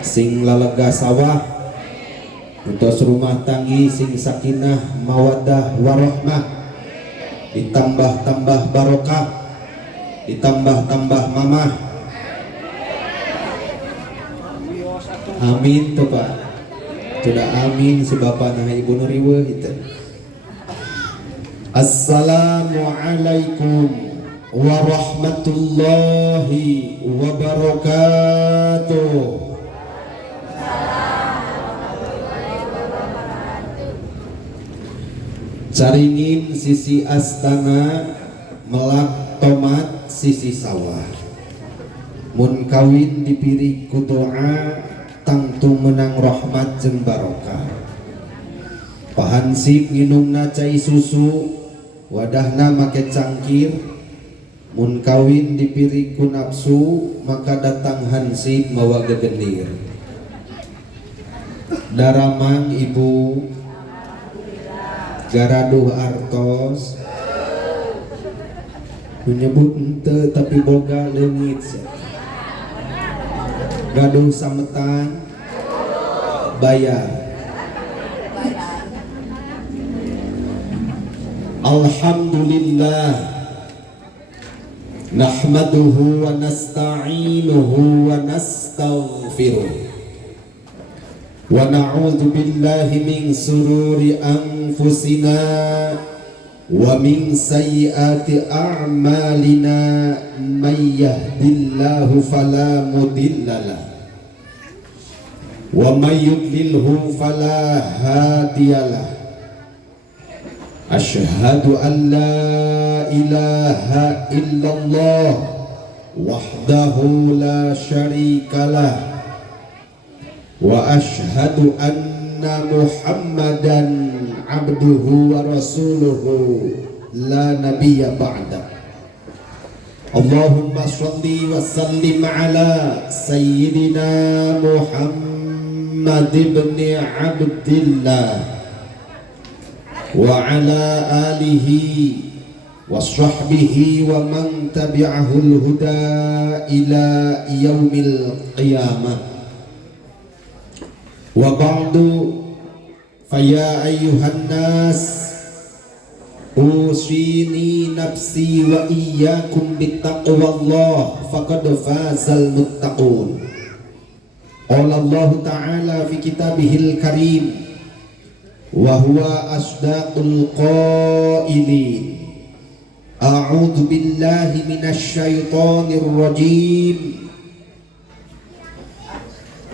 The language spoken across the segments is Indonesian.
sing lalega sawah, utos rumah tanggi sing sakinah mawaddah warahmah, ditambah-tambah barokah, ditambah-tambah mamah. Amin tuh Pak. Sudah amin si Bapak nah Ibu Nuriwe itu. Assalamualaikum warahmatullahi wabarakatuh. Caringin sisi astana, melak tomat sisi sawah. Mun kawin dipiri ku doa, tangtu menang rahmat jeung barokah. Pahansip nginumna cai susu, wadahna make cangkir. Mun kawin dipiri ku nafsu, maka datang hansip mawa gegendir. Daramang ibu garaduh artos menyebut ente tapi boga leungit. Gaduh sametan bayar. Alhamdulillah nahmaduhu wa nasta'inuhu wa nastaghfiruh wa na'udzu billahi min sururi anfusina wa min sayyiati a'malina may yahdihillahu fala mudhillalah wa may yudlilhu fala hadiyalah. Asyhadu an la ilaha illallah wahdahu la syarikalah wa asyhadu anna Muhammadan abduhu wa rasuluhu la nabiyya ba'da. Allahumma sholli wa sallim ala sayyidina Muhammad ibn Abdillah wa ala alihi wa sahbihi wa man tabi'ahul huda ila yaumil qiyamah. Wa ba'du faya ayyuhan nas usini nafsi wa iyyakum bittaqwallah faqad fazal muttaqun. Qala Allah ta'ala fi kitabihil karim wa huwa asdaqul qailin. A'udzu billahi minasy syaithanir rajim.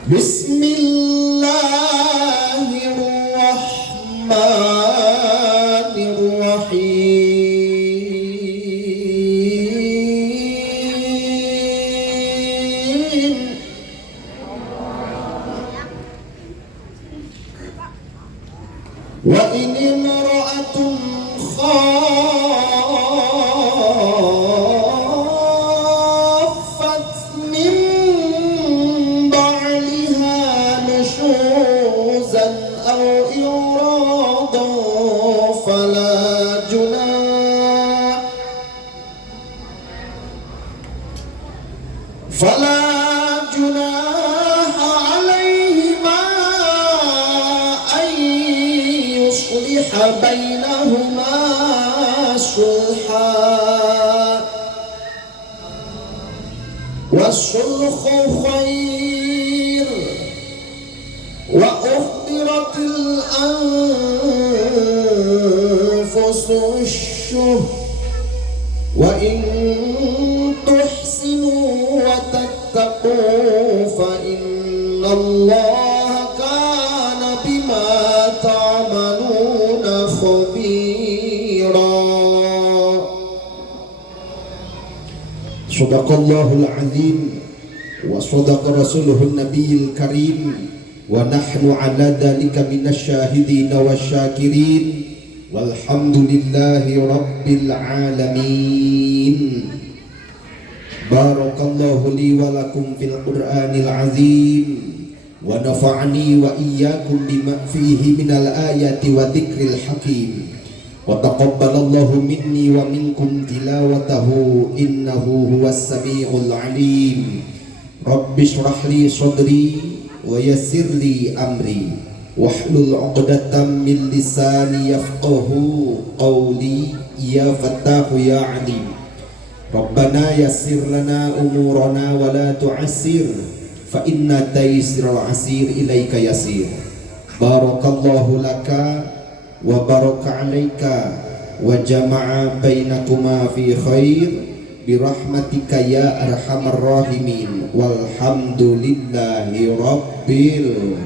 Bismillahirrahmanirrahim. Wa in imra'atun khaffat min ba'liha nushuzan aw iradan fala junaha alayhima an yusliha bainahuma sulha was-sulhu khair wa uhdiratil anfusu syuh wa in tuhsinu wa tattaqu fa innallaha kana bima ta'maluna khabira. Shadaqallahul azim wa shadaqa rasuluhun nabiyil karim wa nahnu ala dhalika minasy syahidin wasyakirin walhamdulillahi rabbil alamin. Barakallahu li wa lakum fil Qur'anil azim wa nafa'ani wa iyyakum bima fihi minal ayati wa dzikril hakim wa taqabbalallahu minni wa minkum tilawatahu innahu huwas samiul alim. Rabbi shrah li sadri wa yassir li amri wahlul 'uqdatam min lisani yafqahu qawli ya fattahu ya alim. Rabbana yassir lana umurana wa la tu'assir fa inna taysirul 'asir ilaika yasir. Barakallahu laka wa baraka 'alaika wa jama'a bainakuma fi khair birahmatika ya arhamar rahimin walhamdulillahi rabbil.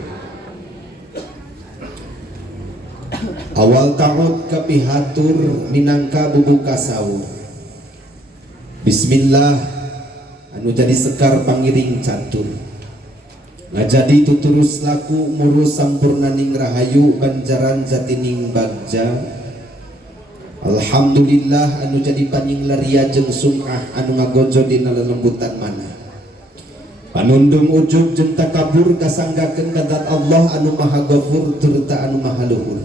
Awal ta'ud kapihatur minangka bubuka sahur. Bismillah anu jadi sekar pangiring catur ngajadi tuturus laku murus sampurnaning rahayu banjaran jatining bagja. Alhamdulillah anu jadi paning laria jeung sum'ah anu ngagojo dina lelembutan mana panundung ujub jeung takabur kasanggakeun ka zat Allah anu maha ghafur tur ta anu maha luhur.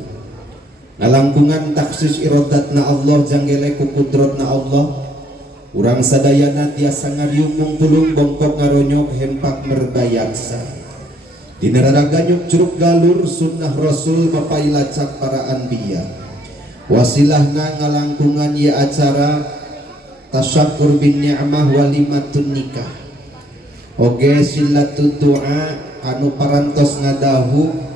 Ngalangkungan taksis iradatna Allah janggele ku kudratna Allah. Urang sadayana tiasa ngariung mungkulung bongkok ngaronyok hempak merbayaksa dina raraganyuk curug galur sunnah rasul mapailacak para anbiya. Wasilahna ngalangkungan ya acara tasyakur bin ni'mah walimatun nikah oge silatud doa anu parantos ngadahu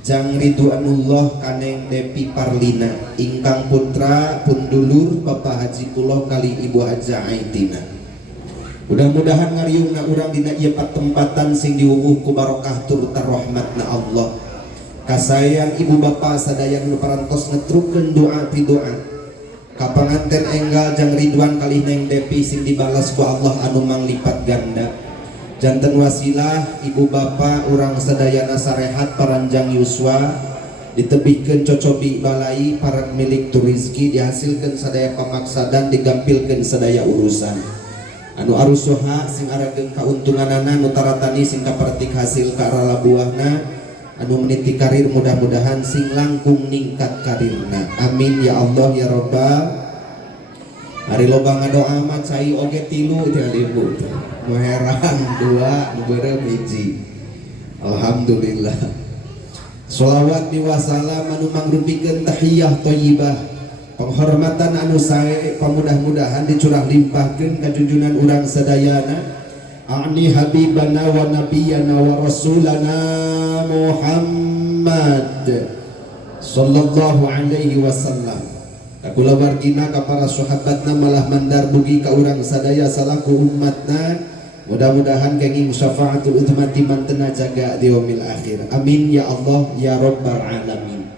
jang ridwanullah kaneng Depi Parlina ingkang putra pundulur Bapak Haji Puloh kali Ibu Haja Aitina. Mudah-mudahan ngariungna urang dina ieu patempatan sing diwuwuh ku barokah tur rahmatna Allah. Kasayang ibu bapak sadaya nu parantos ngetrukeun doa pi doa. Kapanganten enggal jang ridwan kali neng Depi sing dibalas ku Allah anu manglipat ganda. Janten wasilah ibu bapak urang sadayana sarehat paranjang yuswa ditebihkeun cocobi balai parang milik turizki dihasilkeun sadaya pamaksadan digampilkeun sadaya urusan anu arusuha sing arageun kauntunganana nu taratani sing kapertik hasil ka arah buahna anu meniti karir mudah-mudahan sing langkung ningkat karirna amin ya Allah ya Rabbal. Hari loba ngadoa mah cai oge tilu teh ibu muherang dua nu beureuh hiji. Alhamdulillah. Sholawat biwasalam anu mangrupikeun tahiyah thayyibah penghormatan anu sae pamudah-mudahan dicurah limpahkeun ka junjunan urang sadayana ani habibana wa nabiyana wa rasulana Muhammad sallallahu alaihi wasallam. Kula wargina ka para sahabatna malah mandar bugi ka urang sadaya salaku umatna mudah-mudahan kenging syafaatul ummati mantena jaga di yaumil akhir amin ya Allah ya rabbal alamin.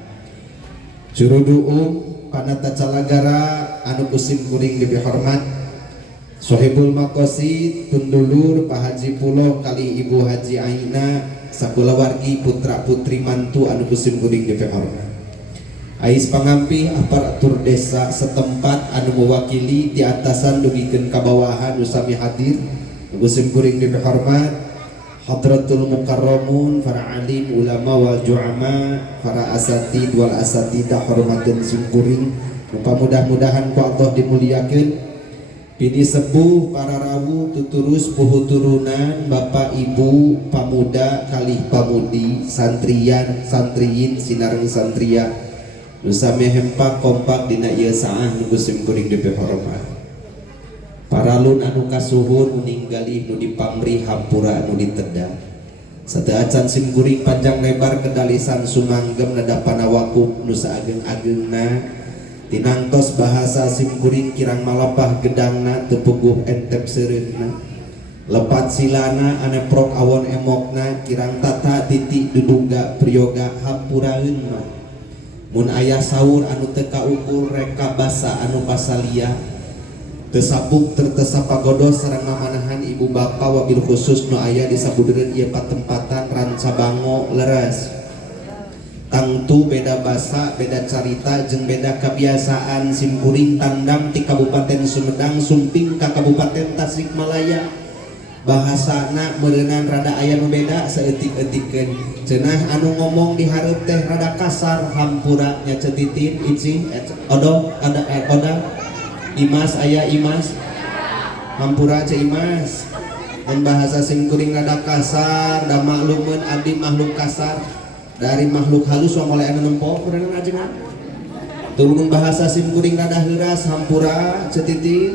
Curudu panata calagara anu kusim kuring lebih hormat Sohibul Maqasid Tundulur Pak Haji Puloh kali Ibu Haji Aina sakula wargi putra putri mantu anu kusim kuring lebih hormat. Ais pangampi aparatur desa setempat anu mewakili di atasan dugikeun ka bawahan nu sami hadir kusim kuring dihormat hadratul mukarramun para alim ulama wal juama para asatid wal asatidah hormateun sim kuring mudah-mudahan ku Allah dimuliakeun pidi sepuh para rawuh tuturus puhu turunan bapak ibu pamuda kalih pamudi santriyan santriyin sinareng santria nu sami hempak kompak dina ieu saah nu kusim kuring dipeh hormat. Paralun anu kasuhun ninggali nu dipamri hampura anu ditedang. Sateu acan sim kuring panjang lebar kedalisan sumanggem nadapana wakuf nu saageng-ageungna tinangtos bahasa sim kuring kirang malapah gedangna teu puguh entep seureunna. Lepat silana aneprok awon emokna kirang tata titik duduga priyoga hampuraeun mah. Mun ayah sahur anu teu kaukur reka basa anu pasalia teu sabuk tertesa pagodos sareng mamanahan ibu bapa wabil khusus nu aya di sabudeureun ieu patempatan ranca bango leres tangtu beda basa beda carita jeung beda kebiasaan sim kuring tandang ti Kabupaten Sumedang sumping ka Kabupaten Tasikmalaya bahasana meureunnan rada aya nu beda saeutik-eutikeun cenah anu ngomong di hareup teh rada kasar hampura nya cetitin icing odo ada oda imas aya imas hampura ce imas mun bahasa simkuring rada kasar da maklumeun abdi makhluk kasar dari makhluk halus wa mulai anu nempo kurangan ajengan tulumun bahasa simkuring rada heuras hampura cetitit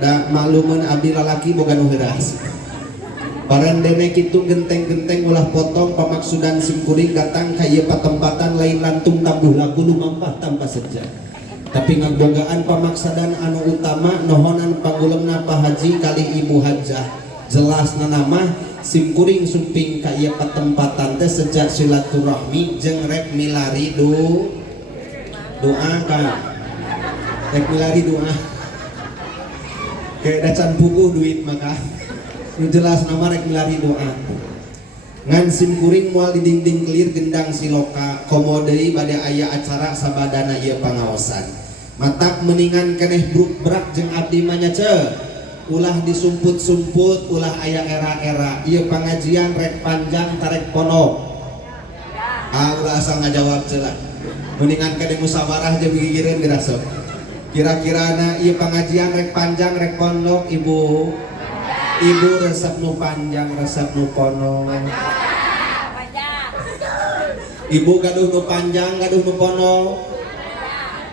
da maklumeun abdi lalaki boga nu heuras parendene kitu genteng-genteng ulah potong pamaksudan simkuring datang ka ieu patempatan lain lantung tambuh laku lumampah tanpa seja tapi ngagbogaan pamaksadan anu utama nohonan panggulungna Pak Haji kali Ibu Hajah jelasna nama simkuring sumping ka ieu patempatan teh sejak silaturahmi jeung rek milari doa kan rek milari doa kayak dacan puguh duit maka jelas nama rek milari doa ngan simkuring moal di dinding kelir gendang siloka komodei bade aya acara sabadana ieu pangaosan matak meningan keneh bruk brak jeung abdi mah nya ulah disumput-sumput ulah aya era-era ieu pangajian rek panjang tarek ponok ulah asal ngajawab ceula meningan keneh musyawarah jeung gigireun dirasa kira-kirana ieu pangajian rek panjang rek pondok ibu resep nu panjang resep nu ponok ibu gaduh nu panjang gaduh nu ponok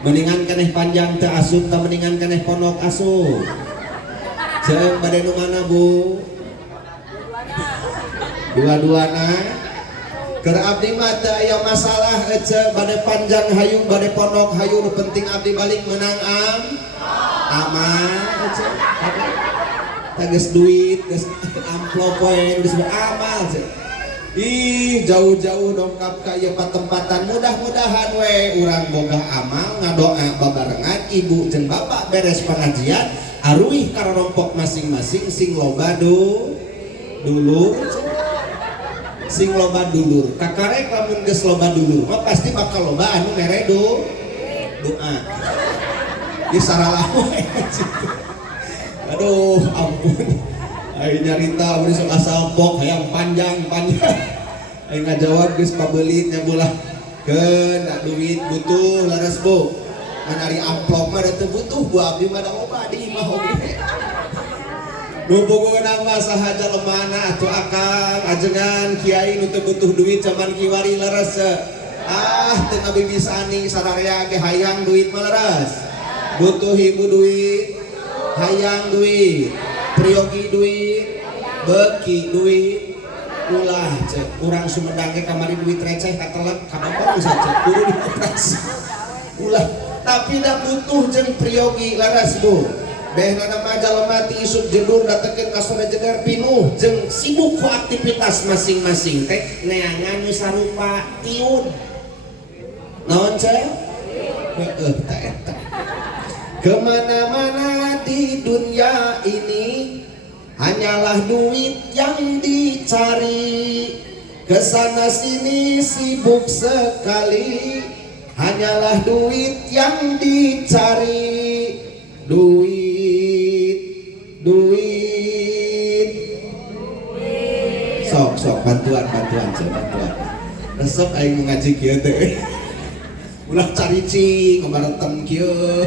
mendingan keneh panjang teu asup teh mendingan keneh ponok asup jeung bade nu mana bu dua-duana keur abdi mah teu aya masalah ece bade panjang hayu bade ponok hayu nu penting abdi balik menang aman ece geus duit geus amplop poe geus amal ih jauh-jauh dongkap ka ieu patempatan mudah-mudahan we urang boga amal ngadoa babarengan ibu jeung bapak beres pengajian aruih karompok masing-masing sing loba dulur sing loba dulur kakarek lamun geus loba dulur mah pasti bakal loba anu mere doa di saralah we aduh ampun ayo nyarita beri sok asal pok hayang panjang ayo ngajawab geus pabelit nya bulah keun da duit butuh laras bu ngan ari amplop mah teu butuh bu abdi mah da loba di imah oge nu bogonan mah sahaja lemana atuh akang ajengan kiai nu teu butuh duit zaman kiwari laras teu ngabibisani sararea ge hayang duit mah laras butuh ibu duit hayang duit, priyogi duit, beki duit, ulah cek, urang Sumedang ge kamari duit receh katelek, kabapang saja, kudu dioperasi, ulah, tapi dah butuh jeung priyogi laras bu, behna nama jalema ti isuk jedur datekeun ka sore jegar pinuh jeung sibuk ku aktivitas masing-masing teh neangan nu sarupa tiun, naon cek, ta eta. Kemana-mana di dunia ini hanyalah duit yang dicari, kesana sini sibuk sekali, hanyalah duit yang dicari, duit sok bantuan resep aing ngaji kieu teh ulah cari cing ngabaretem kieu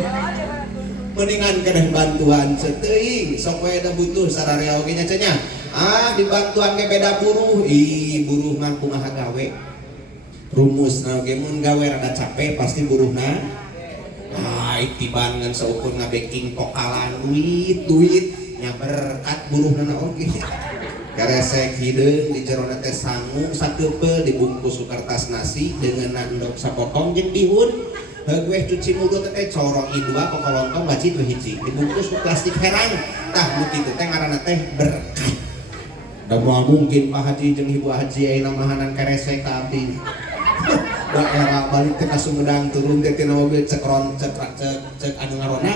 mendingan keneh bantuan seteuing sok we da butuh sararea oge nya cenah dibantuan ge beda buruh buruh mah kumaha gawe rumusna oge mun gawe rada capek pasti buruhna itiban ngan saukur ngabeking pokalan duit nya berkat buruhna oge karesek hideung di jero teh sangu sakeupel dibungkus ku kertas nasi dengan endog sapotong jeung bihun gue cuci mulut teh corong idua kok kolontong baci tuh hiji dibungkus ku plastik herang tah nu kitu teh ngaranna teh berkat da moal mungkin Pak Haji jeung Ibu Haji ayeuna mahanan karesek ka abdi daerah balik teh ka Sumedang turun teh tina mobil cek anu ngarona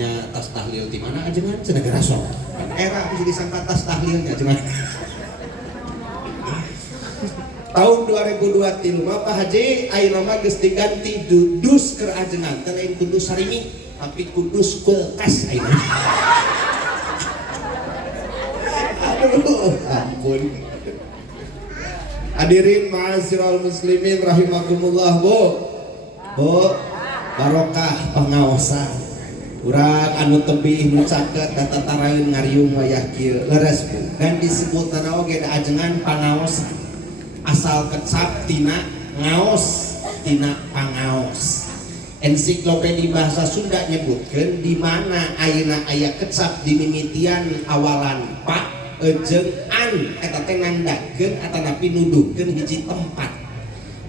nya tas tahlil di mana ajengan cenah geura sok era bisa disangka tas tahlilnya ajengan tahun 2023 mah Pak Haji ayeuna mah geus diganti dudus keur ajengan teh lain kudus sarimi tapi kudus kulkas ayeuna aduh ampun hadirin ma'asyiral muslimin rahimakumullah bu barokah pengaosan urang anu tebih nu caket tataraeun ngariung wayah kieu leres Bu. Dan disebutna oge da ajengan pangaos asal kecap tina ngaos tina pangaos. Ensiklopedia bahasa Sunda nyebutkeun di mana ayeuna aya kecap di mimitian awalan pa jeung an eta teh nandakeun atanapi nuduhkeun hiji tempat.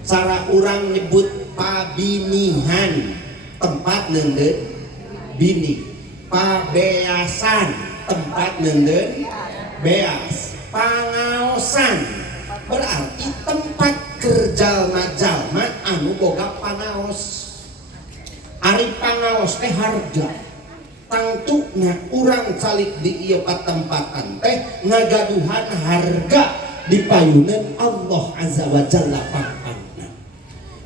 Cara urang nyebut pabinihan tempat neundeun bini, pabeasan tempat neundeun beas, pangaosan berarti tempat kerjalma-jalma anu boga pangaos. Ari pangaos teh harga tangtukna urang calik di ieu patempatan teh ngagaduhan harga di payuneun Allah Azza wa Jalla pangpangna.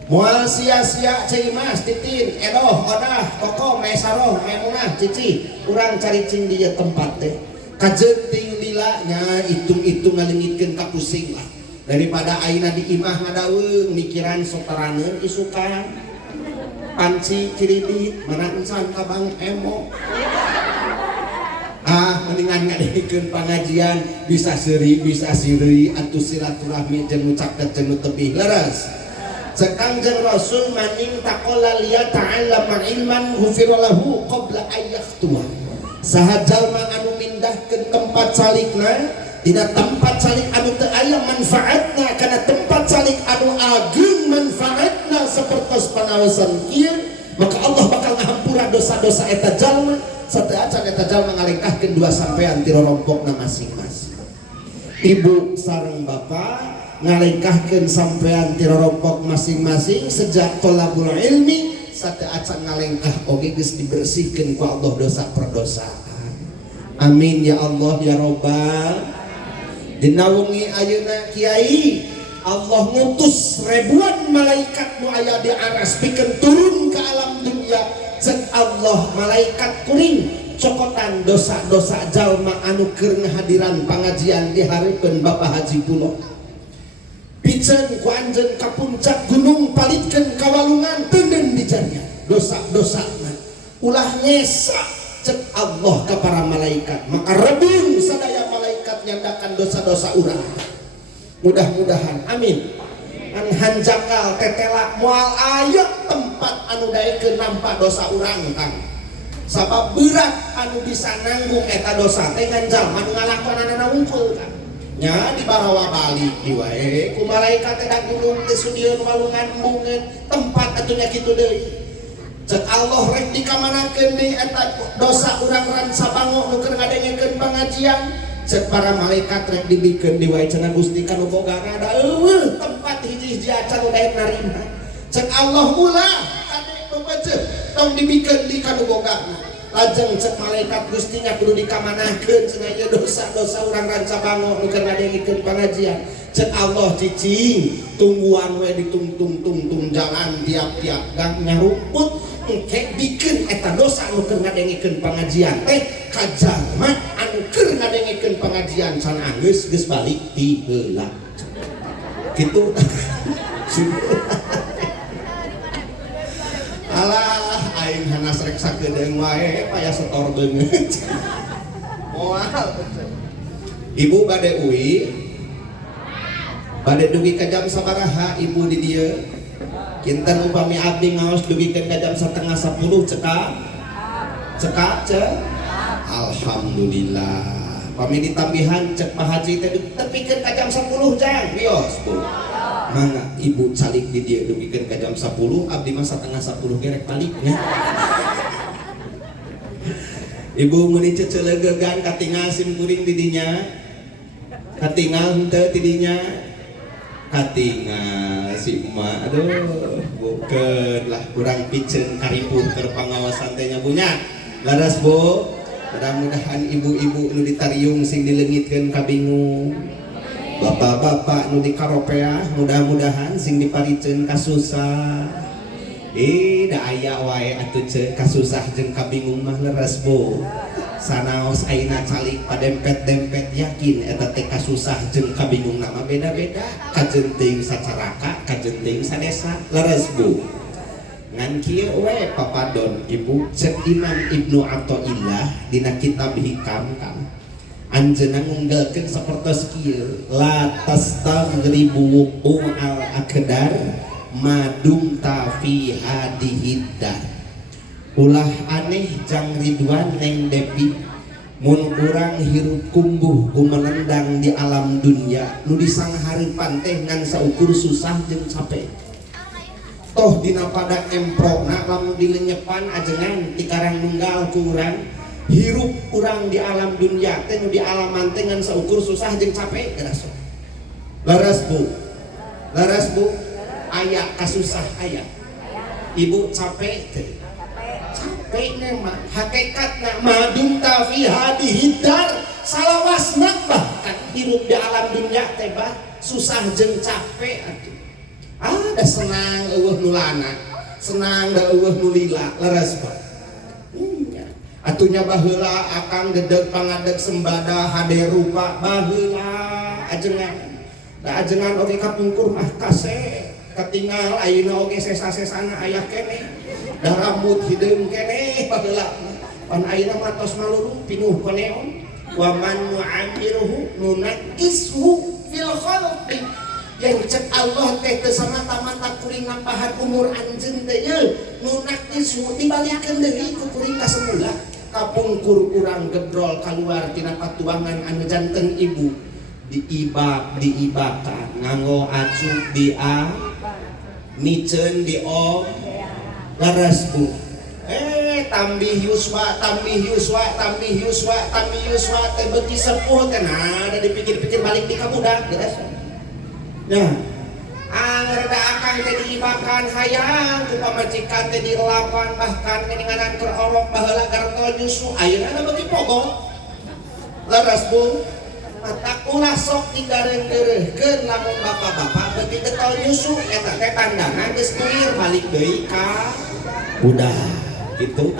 Moal sia-sia cai Mas Titin edoh odah koko mesaroh memunah cici urang caricing di ieu tempat teh kajenting lila nya itung-itung ngaleungitkeun ka pusing lah daripada ayeuna di imah ngadaweung mikiran sotaraneun isukan panci ciridit mana encan kabang emo mendingan ngadengkeun pangajian bisa seuri bisa siri atuh silaturahmi jeung caket jeung tebih leres. Cek Kangjeng Rasul maning taqalla liya ta'allama ilman ghufira lahu qabla ayyaqtuwa. Saha jalma anu mindahkeun tempat salikna dina tempat salik anu teu aya manfaatna kana tempat salik anu ageung manfaatna sapertos panaosan kieu maka Allah bakal ngahampura dosa-dosa eta jalma sateu acan eta jalma ngalengkahkeun dua sampean ti rorompokna masing-masing. Ibu sareng bapak ngalengkahkeun sampean ti rorompok masing-masing sejak thalabul ilmi sateu acan ngalengkah oge geus dibersihkeun ku Allah dosa perdosaan. Amin ya Allah ya Rabbal. Dina wengi ayeuna Kiai Allah ngutus ribuan malaikat nu aya di aras pikeun turun ke alam dunia cek Allah malaikat kuring cokotan dosa-dosa jalma anu keur ngahadiran pangajian di hareupeun Bapak Haji Pulo piceun ku anjeun ka puncak gunung palitkeun kawalungan teuneun dijanya dosa-dosana ulah nyesa cek Allah ka para malaikat maka rebung sadaya nyandakan dosa-dosa urang. Mudah-mudahan amin. An hanjakal tetela moal aya tempat anu daekeun nampa dosa urang Kang. Sabab berat anu bisa nanggung eta dosa teh ngan jalma nu ngalakonana unggul Kang. Nya di barawa balik di wae ku malaikat teh da gunung teh sudieun walungan embungeun tempat atunya kitu deui. Cek Allah rek dikamanakeun deui eta dosa urang ran sabango nu keur ngadengekeun pangajian. Cek para malaikat rek dibikeun di wae cenah Gusti kanu boga ngada eueuh tempat hiji-hiji acan nu daek narima. Cek Allah ulah ade membaca tong dibikeun di kanu boga. Lajeng cek malaikat Gusti nya kudu dikamanakeun cenah ieu dosa-dosa urang ranca bango nu keur ngadengikeun pangajian. Cek Allah cicing tungguan we ditungtung-tungtung jalan tiap-tiap gang nyarumput engke bikeun eta dosa anu keur ngadengikeun pangajian teh ka jalma anu keur ngadengikeun pengajian can anggeus geus balik ti heula kitu. Alah aing hanas rek sakedeung wae paya setor beungeut moal. Ibu bade uwi bade dugi ka jam sabaraha ibu di dieu kinten upami abdi ngaos dugikeun ka jam 9:30 cekak cek alhamdulillah pami ditambihan cek Pak Haji teh tepikeun ka jam 10 jang bios Bu mangga ibu calik di dieu dugikeun ka jam 10 abdi mah 9:30 gerek balik nya. Ibu meuni cecelegegan katingal sim kuring di dinya katingal henteu ti dinya katingal si emak aduh bukeun lah kurang piceun karipuh keur pangawasan teh nya bunya laras Bu. Mudah-mudahan ibu-ibu nu ditariung sing dileungitkeun kabingung bapak-bapak nu dikaropeah mudah-mudahan sing diparikeun kasusah da aya wae atuh ceuk kasusah jeung kabingung mah leres Bu. Sanaos ayeuna calik padempet-dempet yakin eta teh kasusah jeung kabingung nama beda-beda kajenting sacaraka kajenting sadesa leres Bu. ngan kieu we papadon ibu cek Imam Ibnu Athaillah dina kitab Hikam kan anjeunna ngunggulkeun sapertos kieu la tastaghribu al akdar madum tafi hadihidda ulah aneh jang Ridwan neng Depi mun urang hirup kumbuh kumenendang di alam dunia nu disanghareupan teh ngan saukur susah jeung capek toh dina pada emprona lamun dilenyepan ajengan tikarang nunggal ku urang hirup urang di alam dunia teh nu di alaman teh ngan saukur susah jeung capek geraso laras bu aya kasusah aya ibu capek teh capek mah hakikatna madum tafi hadihidar salawasna bahkan hirup di alam dunia teh bah susah jeung capek atuh ada senang eueuh nu lana senang da eueuh nu lila leres bah atunya baheula akang dedeg pangadeg sembada hade rupa baheula ajengan da ajengan oge kapungkur mah kase katinggal ayeuna oge sesa-sesana aya keneh da rambut hideung keneh baheula pan ayeuna mah tos maluru pinuh koneon wa man nu'amiruhu nunakishu fil khalqi yang cek Allah teh teu samata-mata kuring nambahan umur anjeun teh nunakishu dibalikeun deui ku kuring ka semula kapungkur urang gedrol kaluar tina patuangan anu janten ibu diibakan nganggo acuk dia niceun di om laras bu tambih yuswa teh beuki sepuh teh ada dipikir-pikir balik di kabudak geus nah anggerda akang teh diibakan hayang ku pamajikan teh dielapan bahkan ngeninganan keur orok baheula gartol nyusu ayeuna na beuki pogot laras bu matak ulah sok digareng-gereuhkeun lamun bapak-bapak beuki getol nyusu eta teh tandana geus kuir balik deui ka budak gitu.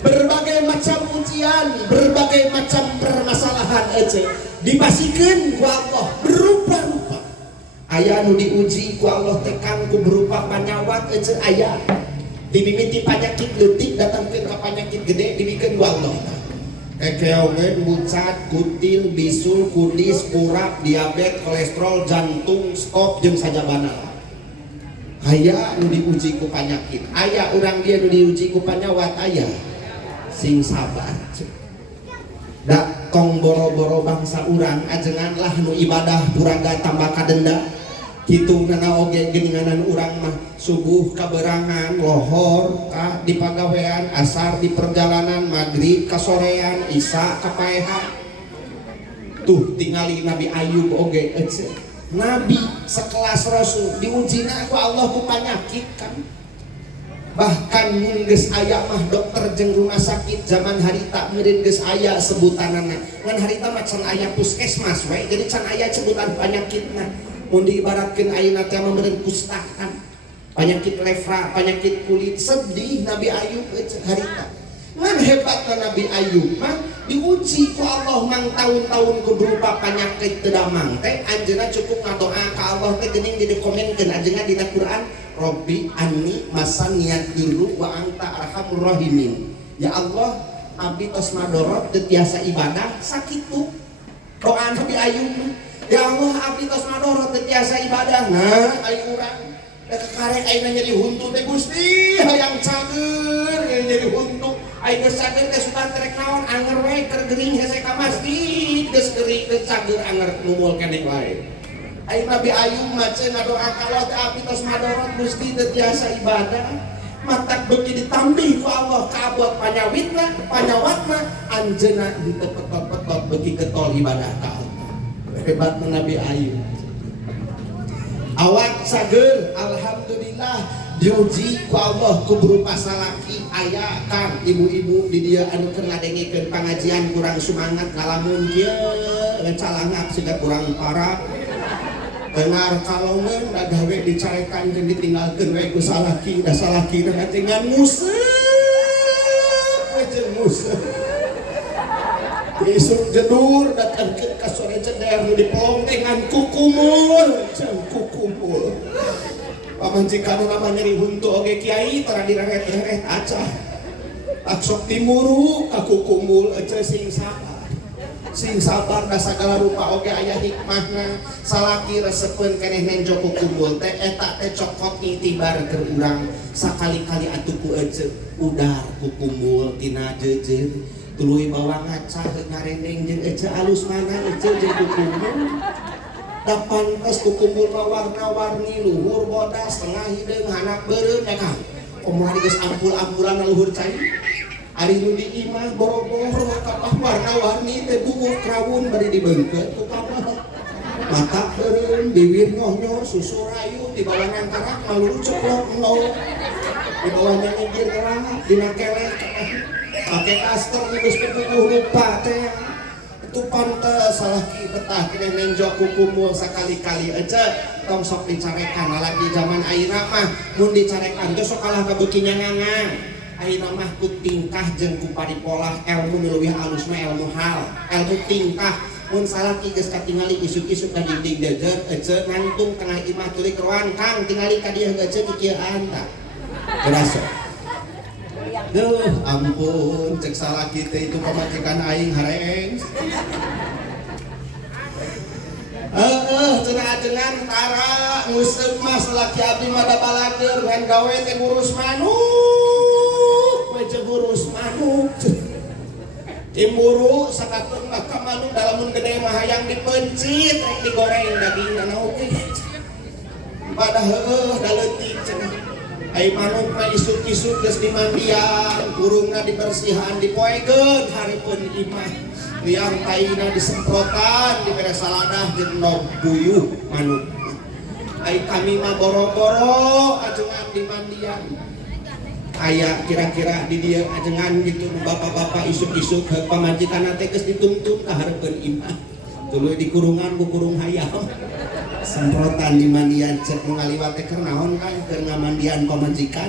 Berbagai macam ujian, berbagai macam permasalahan aja dibasikeun ku Allah berupa-rupa. Aya nu diuji ku Allah tekan ku berupa panyawat aja aya. Dimimiti penyakit leutik datangkeun ka penyakit gede dibikeun ku Allah. Kekeongeun, mucat, kutil, bisul, kudis, kurap, diabetes, kolesterol, jantung, stop jeung sajabana. Aya nu diuji ku penyakit, aya urang dia nu diuji ku panyawat aya. Sing sabar da tong boro-boro bangsa urang ajenganlah nu ibadah puraga tambah kadenda kitu nana oge geuninganan urang mah subuh kaberangan lohor ka di pagawean asar di perjalanan magrib ka sorean isya ka paehan tuh tingali Nabi Ayub oge Nabi sekelas Rasul diujina ku Allah ku panyakit kan bahkan mun geus aya mah dokter jeung rumah sakit zaman harita meureun geus aya sebutanana ngan harita mah can aya puskesmas we jadi can aya sebutan penyakitna mun diibaratkeun ayeuna teh mah meureun kusta kan penyakit lepra penyakit kulit sedih Nabi Ayub harita ngan hebatna Nabi Ayub mah diuji ku Allah mang tahun-tahun ku berupa penyakit teu damang teh anjeunna cukup ngadoa ka Allah teh geuning dikomenkeun anjeunna dina Quran Robbi anni masaniyad dulu wa anta arhamur rahimin. Ya Allah, abdi tos madorot teu tiasa ibadah sakitu. Doa Nabi Ayub. Ya Allah, abdi tos madorot teu tiasa ibadah. Nah, aya urang da karek ayeuna nyeri huntu teh Gusti, hayang cager nyeri huntu. Ayeuna cager teh sudah trek naon anger we keur geuning hese ka masjid, geus geuring teh cager anger numul keneh wae. Ayo Nabi Ayub mace ngadoa kalau abdi tos madorot Gusti teu tiasa ibadah matak beuki ditambih ku Allah kabot panyawatna anjeunna henteu petot-petot beuki getol ibadah ka Allah. Hebatna Nabi Ayub. Awak sager alhamdulillah diuji ku Allah ku berupa salaki aya kan ibu-ibu di dieu anu keur ngadengikeun pangajian kurang semangat ngalamun kieu calangap siga kurang parah dengar kalongan da gawe dicarekan jeung ditinggalkeun we ku salaki da salaki na cengan museuh jeung museuh isuk jedur datangkeun ka sore ceder nu dipelong dengan kukumul jeung kukumul Pamajikan nama nyeri huntu oge kiai tara direret-reret aca. Tak sok timuru aku kumul aja sing sabar da sagala rupa oge aya hikmahna. Salaki resepeun keneh nenjo ku kumul teh eta teh cokot itibar keur urang sakali-kali atuh ku ece udar ku kumul tina jejer tuluy bawa ngaca ngarendeng jeung ece alus mana ece jeung ku kumul. Da pantes ku kumpul warna-warni luhur bodas tengah hideung hanak beureum ya Kang. Omari geus ampul-ampulan luhur cai. Ari nu di imah boro-boro kapah warna-warni teh buuk krawun bari dibeungkeut ku kapah. Mata beureum, bibir nyoh-nyoh, susu rayu di bawah nangkarak maluru ceplok engau. Di bawahnya ngijir terang dina kelek. Pake kaster geus kepukuh lupa teh. Itu pantes salaki betah kena nenjok kukumul sakali-kali aja tong sok dicarekan lagi zaman ayeuna mah mun dicarekan teh sok kalah ka beuki nyangangan ayeuna mah ku tingkah jeung ku paripolah ilmu nu leuwih alus mah ilmu hal ilmu tingkah mun salaki geus katingali isuk-isuk ka dinding dejer aja ngantung tengah imah tuluy keroan Kang tingali ka dieu aja kikieuan tah berasa. Duh ampun cek salah kita itu pemajikan aing hareng. Cenah-cenah tara nguseup mah salaki abdi mah da balager ngan gawe teh ngurus manuk, we ngurus manuk. Timburu sakateung mah ka manuk dalamun gede mah hayang dipencit rek digoreng dagingna oge. Pada da leutik cenah. Ai manuk mah isuk-isuk geus dimandian, kurungna dibersihan, dipoegeun hareupeun imah. Liang taina disemprotan, dibere saladah jeung nog buyuh manuk. Ai kami mah boro-boro ajengan dimandian. Aya kira-kira di dieu ajengan gitu bapak-bapak isuk-isuk heuk pamajikanna teh geus dituntun ka hareupeun imah. Tuluy di kurungan ku kurung hayam. Semprotan di mandian cek ngaliwat teh keur naon Kang keur ngamandian pamajikan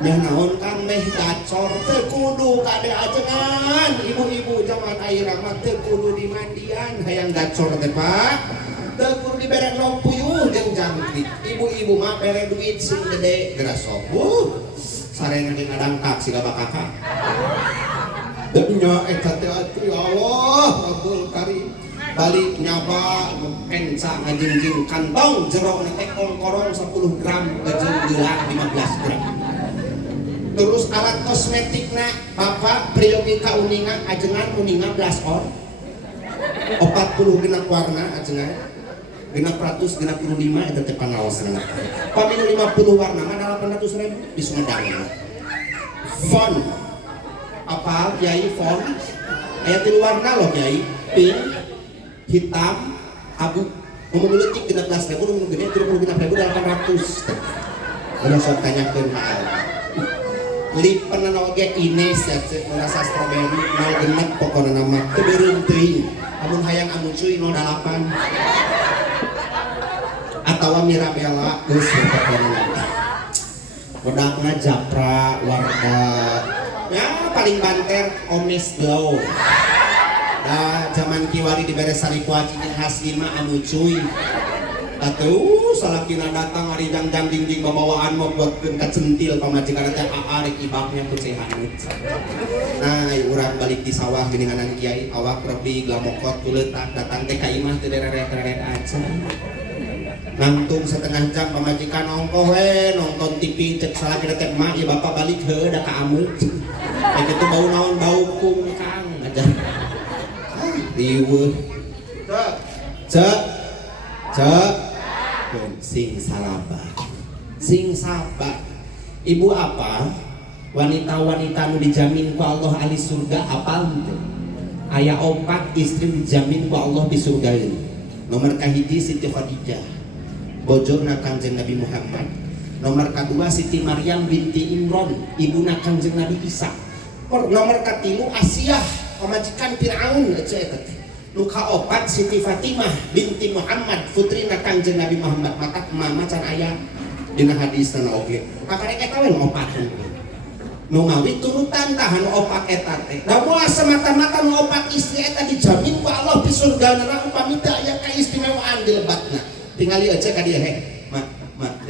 nya naon Kang meh gacor teu kudu kade ajengan ibu-ibu zaman ayeuna mah teu kudu di mandian hayang gacor teh Pak teu kudu dibere nog puyuh jeung jangkrik ibu-ibu mah bere duit sing gede geura sok sareng ge ngadangkak siga bakaka deunya eta teh atuh ya Allah Rabbul Karim balik nyaba kenca ngajingjing kantong jero teh kongkorong 10 gram jeung geula 15 gram terus alat kosmetikna Bapak priyogi ka uningan ajengan uningan blush on 40 genap warna ajengan genap 100 genap 25 eta teh panaosna pamilu 50 warna mah 800.000 di Sumedang font apa Kiai font aya 3 warna loh Kiai pink hitam, abu, ngomong letik 16.000, ngomong gede 36.800. Udah sok tanyakeun mahal. Lipeuna oge Ines ya cek merasa strawberry 06 pokona nama teu beureum teuing. Amun hayang anu cuy 08. Atawa Mirabella geus pokona. Produkna Japra, Wardah. Ya paling banter Omes Glow. Nah, zaman kiwari dibere sari kuaci jeung hasgi mah anu cuy. Atuh salakina datang ari jang-jang dinding babawaan mah buatkeun ka centil pamajikan teh arek ibaknya kucehanut. Nah, urang balik di sawah geuninganan kiai awak rebi glamokot kuleutak datang teh ka imah teu dereret-dereret aja. Nangtung setengah jam pamajikan ongkoh we nonton TV cek salakina teh mak ieu bapak balik heuh da ka ameut. Kayak kitu bau naon bau kungkang aja. Riweuh cek sing sabar ibu apa wanita-wanita nu dijamin ku Allah ahli surga apal teu aya 4 istri dijamin ku Allah di surga nomor kahiji Siti Khadijah bojona Kanjeng Nabi Muhammad nomor kedua Siti Maryam binti Imran ibuna Kanjeng Nabi Isa nomor katilu Asiyah pamajikan Firaun eta teh. Nu kaopat Siti Fatimah binti Muhammad putrina Kanjeng Nabi Muhammad mata mama can aya dina hadisna oge. Kakarek eta we opat. Nu ngawi turutan tah anu opat eta teh. Da moal semata-mata nu opat istri eta dijamin ku Allah di surga neraka upami teu aya kaistimewaan di lebatna. Tingali aja ka dieu he. Mak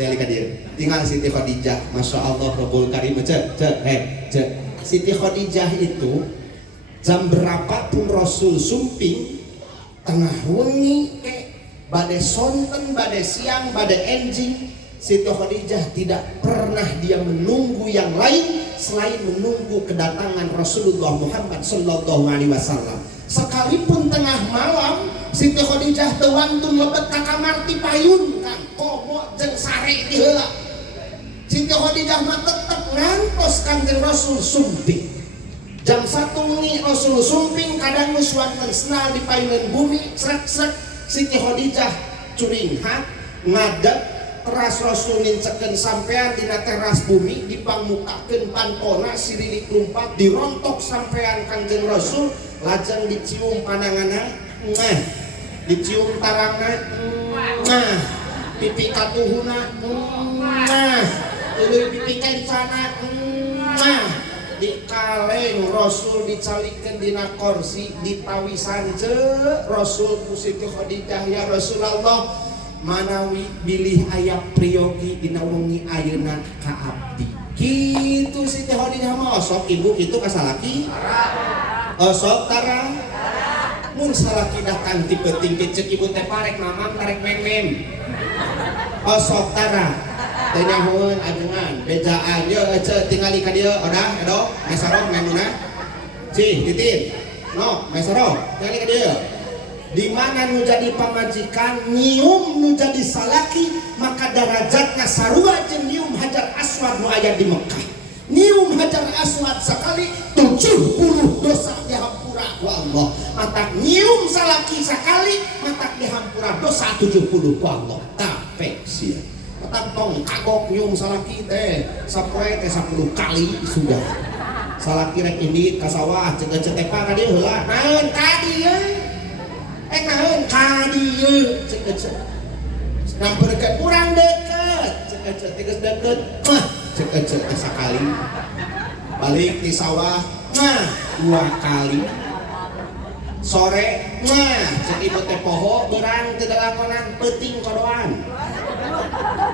tinggal ka dia. Tinggal Siti Khadijah, Masya Allah Rabbul Karim. Siti Khadijah itu jam berapa pun Rasul sumping tengah wengi badai sonten, badai siang, badai enjing, Siti Khadijah tidak pernah dia menunggu yang lain selain menunggu kedatangan Rasulullah Muhammad sallallahu alaihi wasallam. Sekalipun tengah malam Siti Khadijah teu wantun lebet ka kamar ti payun kan komo jeung sare di heula. Siti Khadijah mah tetep ngantos Kanjeng Rasul sumping. Jam 1 wengi Rasul sumping kadang geus wonten senal di payunan bumi srek-srek Siti Khadijah curinghat ngadeg teras Rasul nincekeun sampean dina teras bumi dipangmukakeun pantona siririk lumpat dirontok sampean Kanjeng Rasul lajeng dicium pandanganna dicium tarangna pipi katuhuna tuluy pipi kencana di kaleng Rasul dicalikeun dina kursi ditawisan Rasul ku Siti Khadijah ya Rasulullah manawi bilih aya priyogi dina wengi ayeuna ka abdi kitu Siti Khadijah mah sok ibu kitu ka salaki sok tara mun salaki dah kanti penting cek ibu teh parek mamam tarek mem sok tara teh nyahoeun ajengan bejaan ye tingali ka dieu odah edo mesaro memuna cih titin no mesaro tingali ka dieu di mana nu jadi pamajikan nyium nu jadi salaki maka derajatna sarua jeung nyium Hajar Aswad nu aya di Mekah. Nyium Hajar Aswad sekali 70 dosa dihampura ku Allah. Matak nyium salaki sekali matak dihampura dosa 70 ku Allah. Capek sia. Tantong kagok nyium salaki teh sapoe teh 10 kali sudah. Salaki rek indit ka sawah ceuk-ceuk ka dieu heula. Naon ka dieu? Naon ka dieu? Ceuk-ceuk. Namperkeun urang deukeut. Ceuk-ceuk geus deukeut. Ceuk-ceuk teh sakali. Balik di sawah. 2 kali. Sore. Ceuk ibu teh poho beurang teu dalakonan peuting kodoan.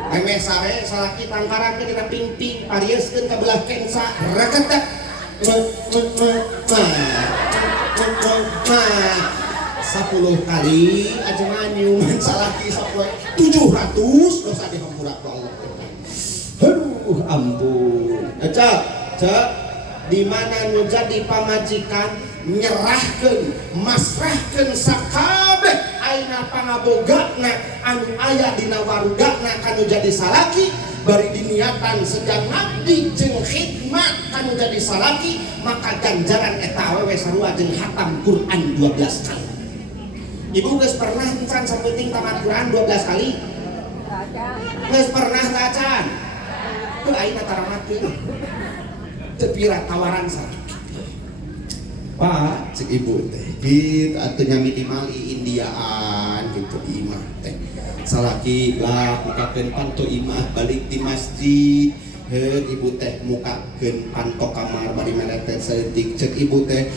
Meme sare salaki tangkarakeun dina pingping parieuskeun ka belah kensa raketek 10 kali ajengan nyiuman salaki sapoe 700 dosa dihampura ku Allah. Aduh ampun. Cek di mana nu jadi pamajikan nyerahkeun masrahkeun sakabeh aina pangabogana anu aya dina warugana kanu jadi salaki bari diniatan sedang ngabdi jeung khidmat kanu jadi salaki maka ganjaran eta awewe sarua jeung hatam Quran 12 kali. Ibu geus pernah encan sapenting tamat Quran 12 kali? Geus pernah tacan? Teu aina taramatkeun. Teu pira tawaran salaki. Pak, cek ibu teh, gitu atau nyami di Mali Indiaan gitu imah teh. Salaki lah mukakeun panto imah balik di masjid. Ibu teh mukakeun panto kamar bari melete seutik cek ibu teh.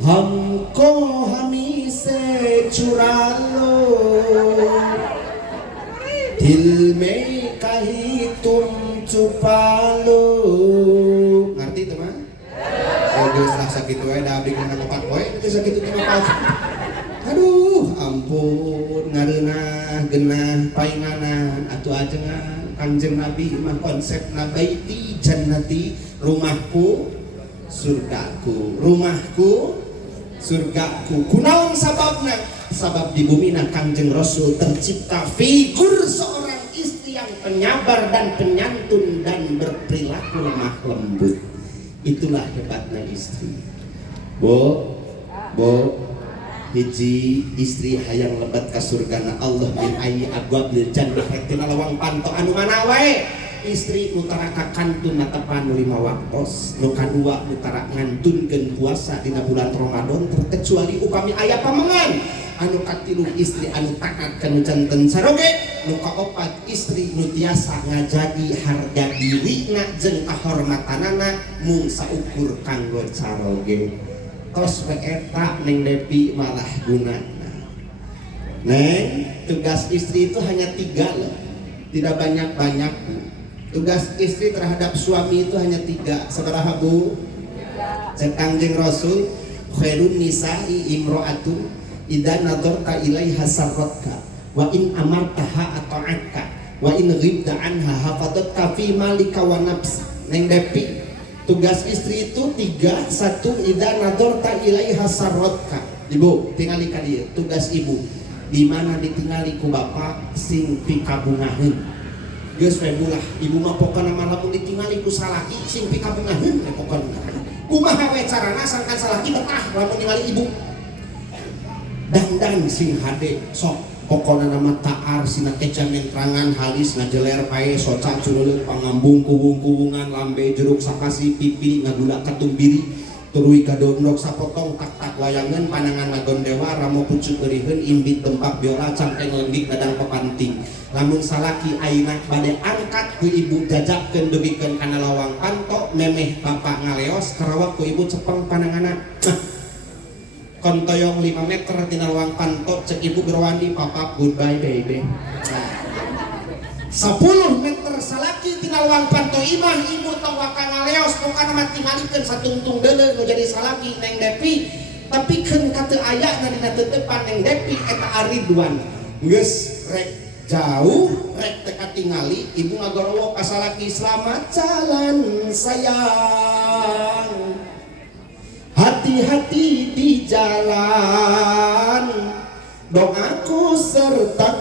Hamko hamise curalo dil me kahitum cupalo ngerti teman? Geus lah sakitu we da abdi kana 4 poe teh sakitu teh mah. Aduh ampun ngareunah genah painganan atuh ajengan Kanjeng Nabi mah konsepna baiti jannati rumahku surgaku rumahku surgaku. Kunaon sababna? Sabab di bumi na Kanjeng Rasul tercipta figur seorang istri yang penyabar dan penyantun dan berperilaku lemah lembut. Itulah hebatnya istri. Bo, hiji istri hayang lebat ka surgana Allah min ayyi abwabil jannah rektina lawang panto anu mana wae. Istri utara kakantun natepan 5 waktos nu kadua utara ngantunkeun puasa dina bulan Ramadan terkecuali upami aya pamengan anu katilu istri anu taat kanu janten saroge, nu kaopat istri nu tiasa ngajagi harga dirina jeung kahormatanana mung saukur kanggo saroge. Tos we eta Neng Depi malah gunana. Neng, tugas istri itu hanya 3 loh, tidak banyak-banyak. Tugas istri terhadap suami itu hanya 3. Sabaraha Bu? Cek Kangjeng Rasul, khairun nisa'i imro'atun idza nadarta ilaiha sarratka wa in amartaha ata'atka wa in ghibta anha hafadatka fi malika wa nafsi. Neng Depi, tugas istri itu 3. 1, idza nadarta ilaiha sarratka. Ibu, tingali ka dieu. Tugas ibu di mana ditingali ku bapak sing pikabungaheun. Geus we bulah ibu mah pokona malamun ditingali ku salaki sing pikabungaheun pokona. Kumaha we carana sangkan salaki betah lamun ningali ibu. Dandan sing hade sok pokona nama taar sina keca mentrangan halis ngajeler pae soca cureuleuk pangambung kuwung-kuwungan lambe jeruk sakasi pipi ngagula katumbiri turui kadondok sapotong tak wayangan panangan lagon dewa ramo pucuk euriheun imbit tempat biola cangkeng lembik dadang pepanting. Lamun salaki ayeuna bade angkat ku ibu jajakkeun debikeun kana lawang panto memeh bapak ngaleos karawak ku ibu cepeng pananganna. Kontoyong 5 meter tina lawang panto cek ibu gerwandi papa goodbye baby. 10 meter salaki tina lawang panto imah ibu tong waka ngaleos pokana mah tingalikeun satungtung deuleu nu jadi salaki Neng Depi tapi keun kate aya na dina teutepan Neng Depi eta Aridwan geus rek jauh rek teka tingali ibu ngagorowo ka salaki selamat jalan sayang hati-hati di jalan doaku sertakan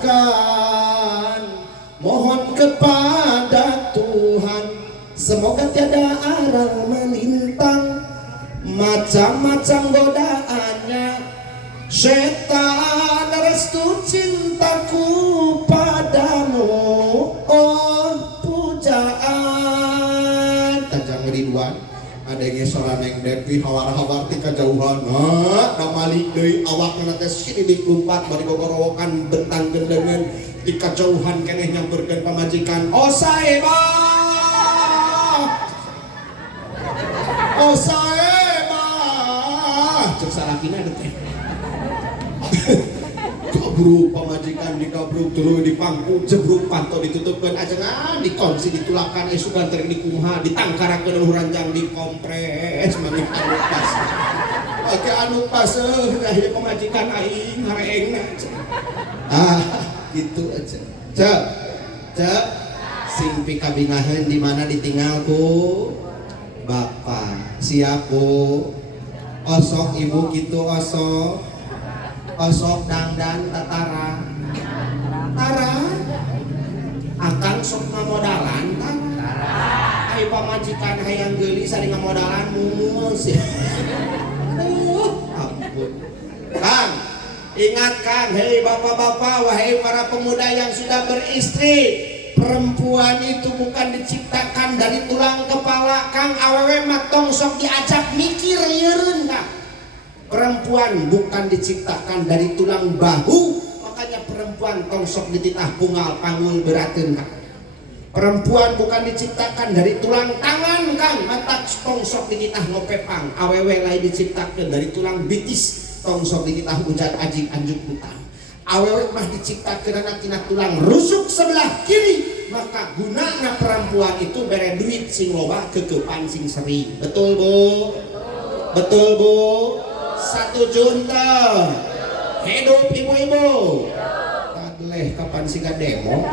mohon kepada Tuhan semoga tiada arang melintang macam-macam godaannya setan restu cintaku padamu oh pujaan Kanjeng Ridwan adenge soran Neng Depi hawar-hawar ti kajauhan namalik deui awakna teh sidik lumpat bari gogorowokan bentang gendeungan di kejauhan keneh nyamperkeun pamajikan Osaeba cek salakina teh kabruk pamajikan dikabruk tuluy dipangku jebruk panto ditutupkeun ajengan dikonsi ditulakan sugan teh dikumaha ditangkarakeun ranjang dikompres mangit anu pas pake anu pas ieu pamajikan aing hareengna gitu aja. Cek sing pikabingaheun di mana ditinggalku bapak siapu osok ibu gitu osok dangdan tatara akan sok ngamodalan kan ai pamajikan hayang geuli sari ngamodalan mus ampun Kang ingatkan, hei bapak-bapak, wahai para pemuda yang sudah beristri, perempuan itu bukan diciptakan dari tulang kepala. Kang awewe matong sok diajak mikir yereun Kang. Perempuan bukan diciptakan dari tulang bahu, makanya perempuan tong sok dititah pungal panggul berateun Kang. Perempuan bukan diciptakan dari tulang tangan Kang, matak tong sok dititah ngopepang. Awewe lain diciptakan dari tulang bitis. Tong sok dititah ujat ajik anjuk utang awewe mah diciptakeun tina tulang rusuk sebelah kiri maka gunana perempuan itu bere duit sing loba keukepan sing sering betul Bu 1 juta hidup ibu-ibu tadleh kapan siga demo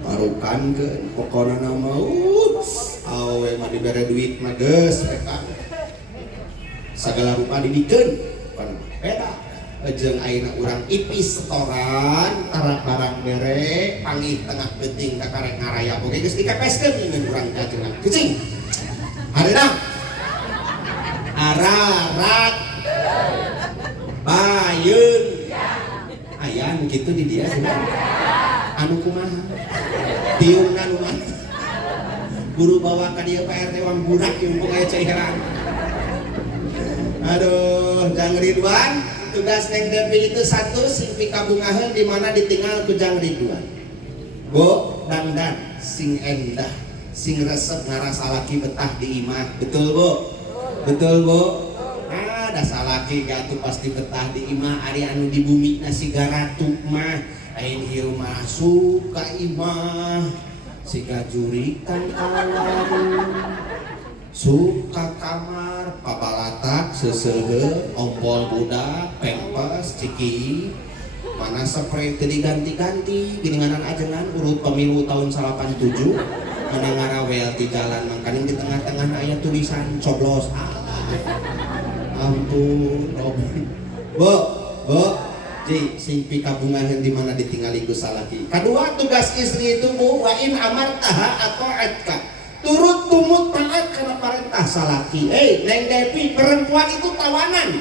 marukan ke pokona nama awewe mah dibere duit mah geus reka segala rupa dibikeun pan beda jeung ayeuna urang ipis setoran tarak barang bere panggih tengah penting ka karek ngaraya oge geus dikepeskeun ngan urang kajengan kucing hareuna ararat bayeun aya anu kitu di dia anu kumaha tiungna nu mana guru bawa ka dieu PRT wang budak yang aya cairan. Aduh, Jang Ridwan tugas Neng Devi itu satu sing pikabungaheun di mana ditinggal ku Jang Ridwan. Bu, dandan sing endah, sing resep ngarasa laki betah di imah. Betul, Bu? Betul, Bu? Dasa laki gatu pasti betah di imah. Ari anu di bumi nasi garatu mah lain hiu mah suka imah. Siga jurikan kawaru suka kamar papalatak seseuheut ompol budak pempes ciki mana spray teu diganti-ganti gininganan ajengan urut pemilu tahun 87 mana ngarawel di jalan mangkaning di tengah-tengah aya tulisan coblos ampun Bu Ji sing pikabungaheun di mana ditinggali ku salaki. Kedua tugas istri itu Bu wa in amartaha atau atka turut tumut taat karena perintah salaki. Neng Devi, perempuan itu tawanan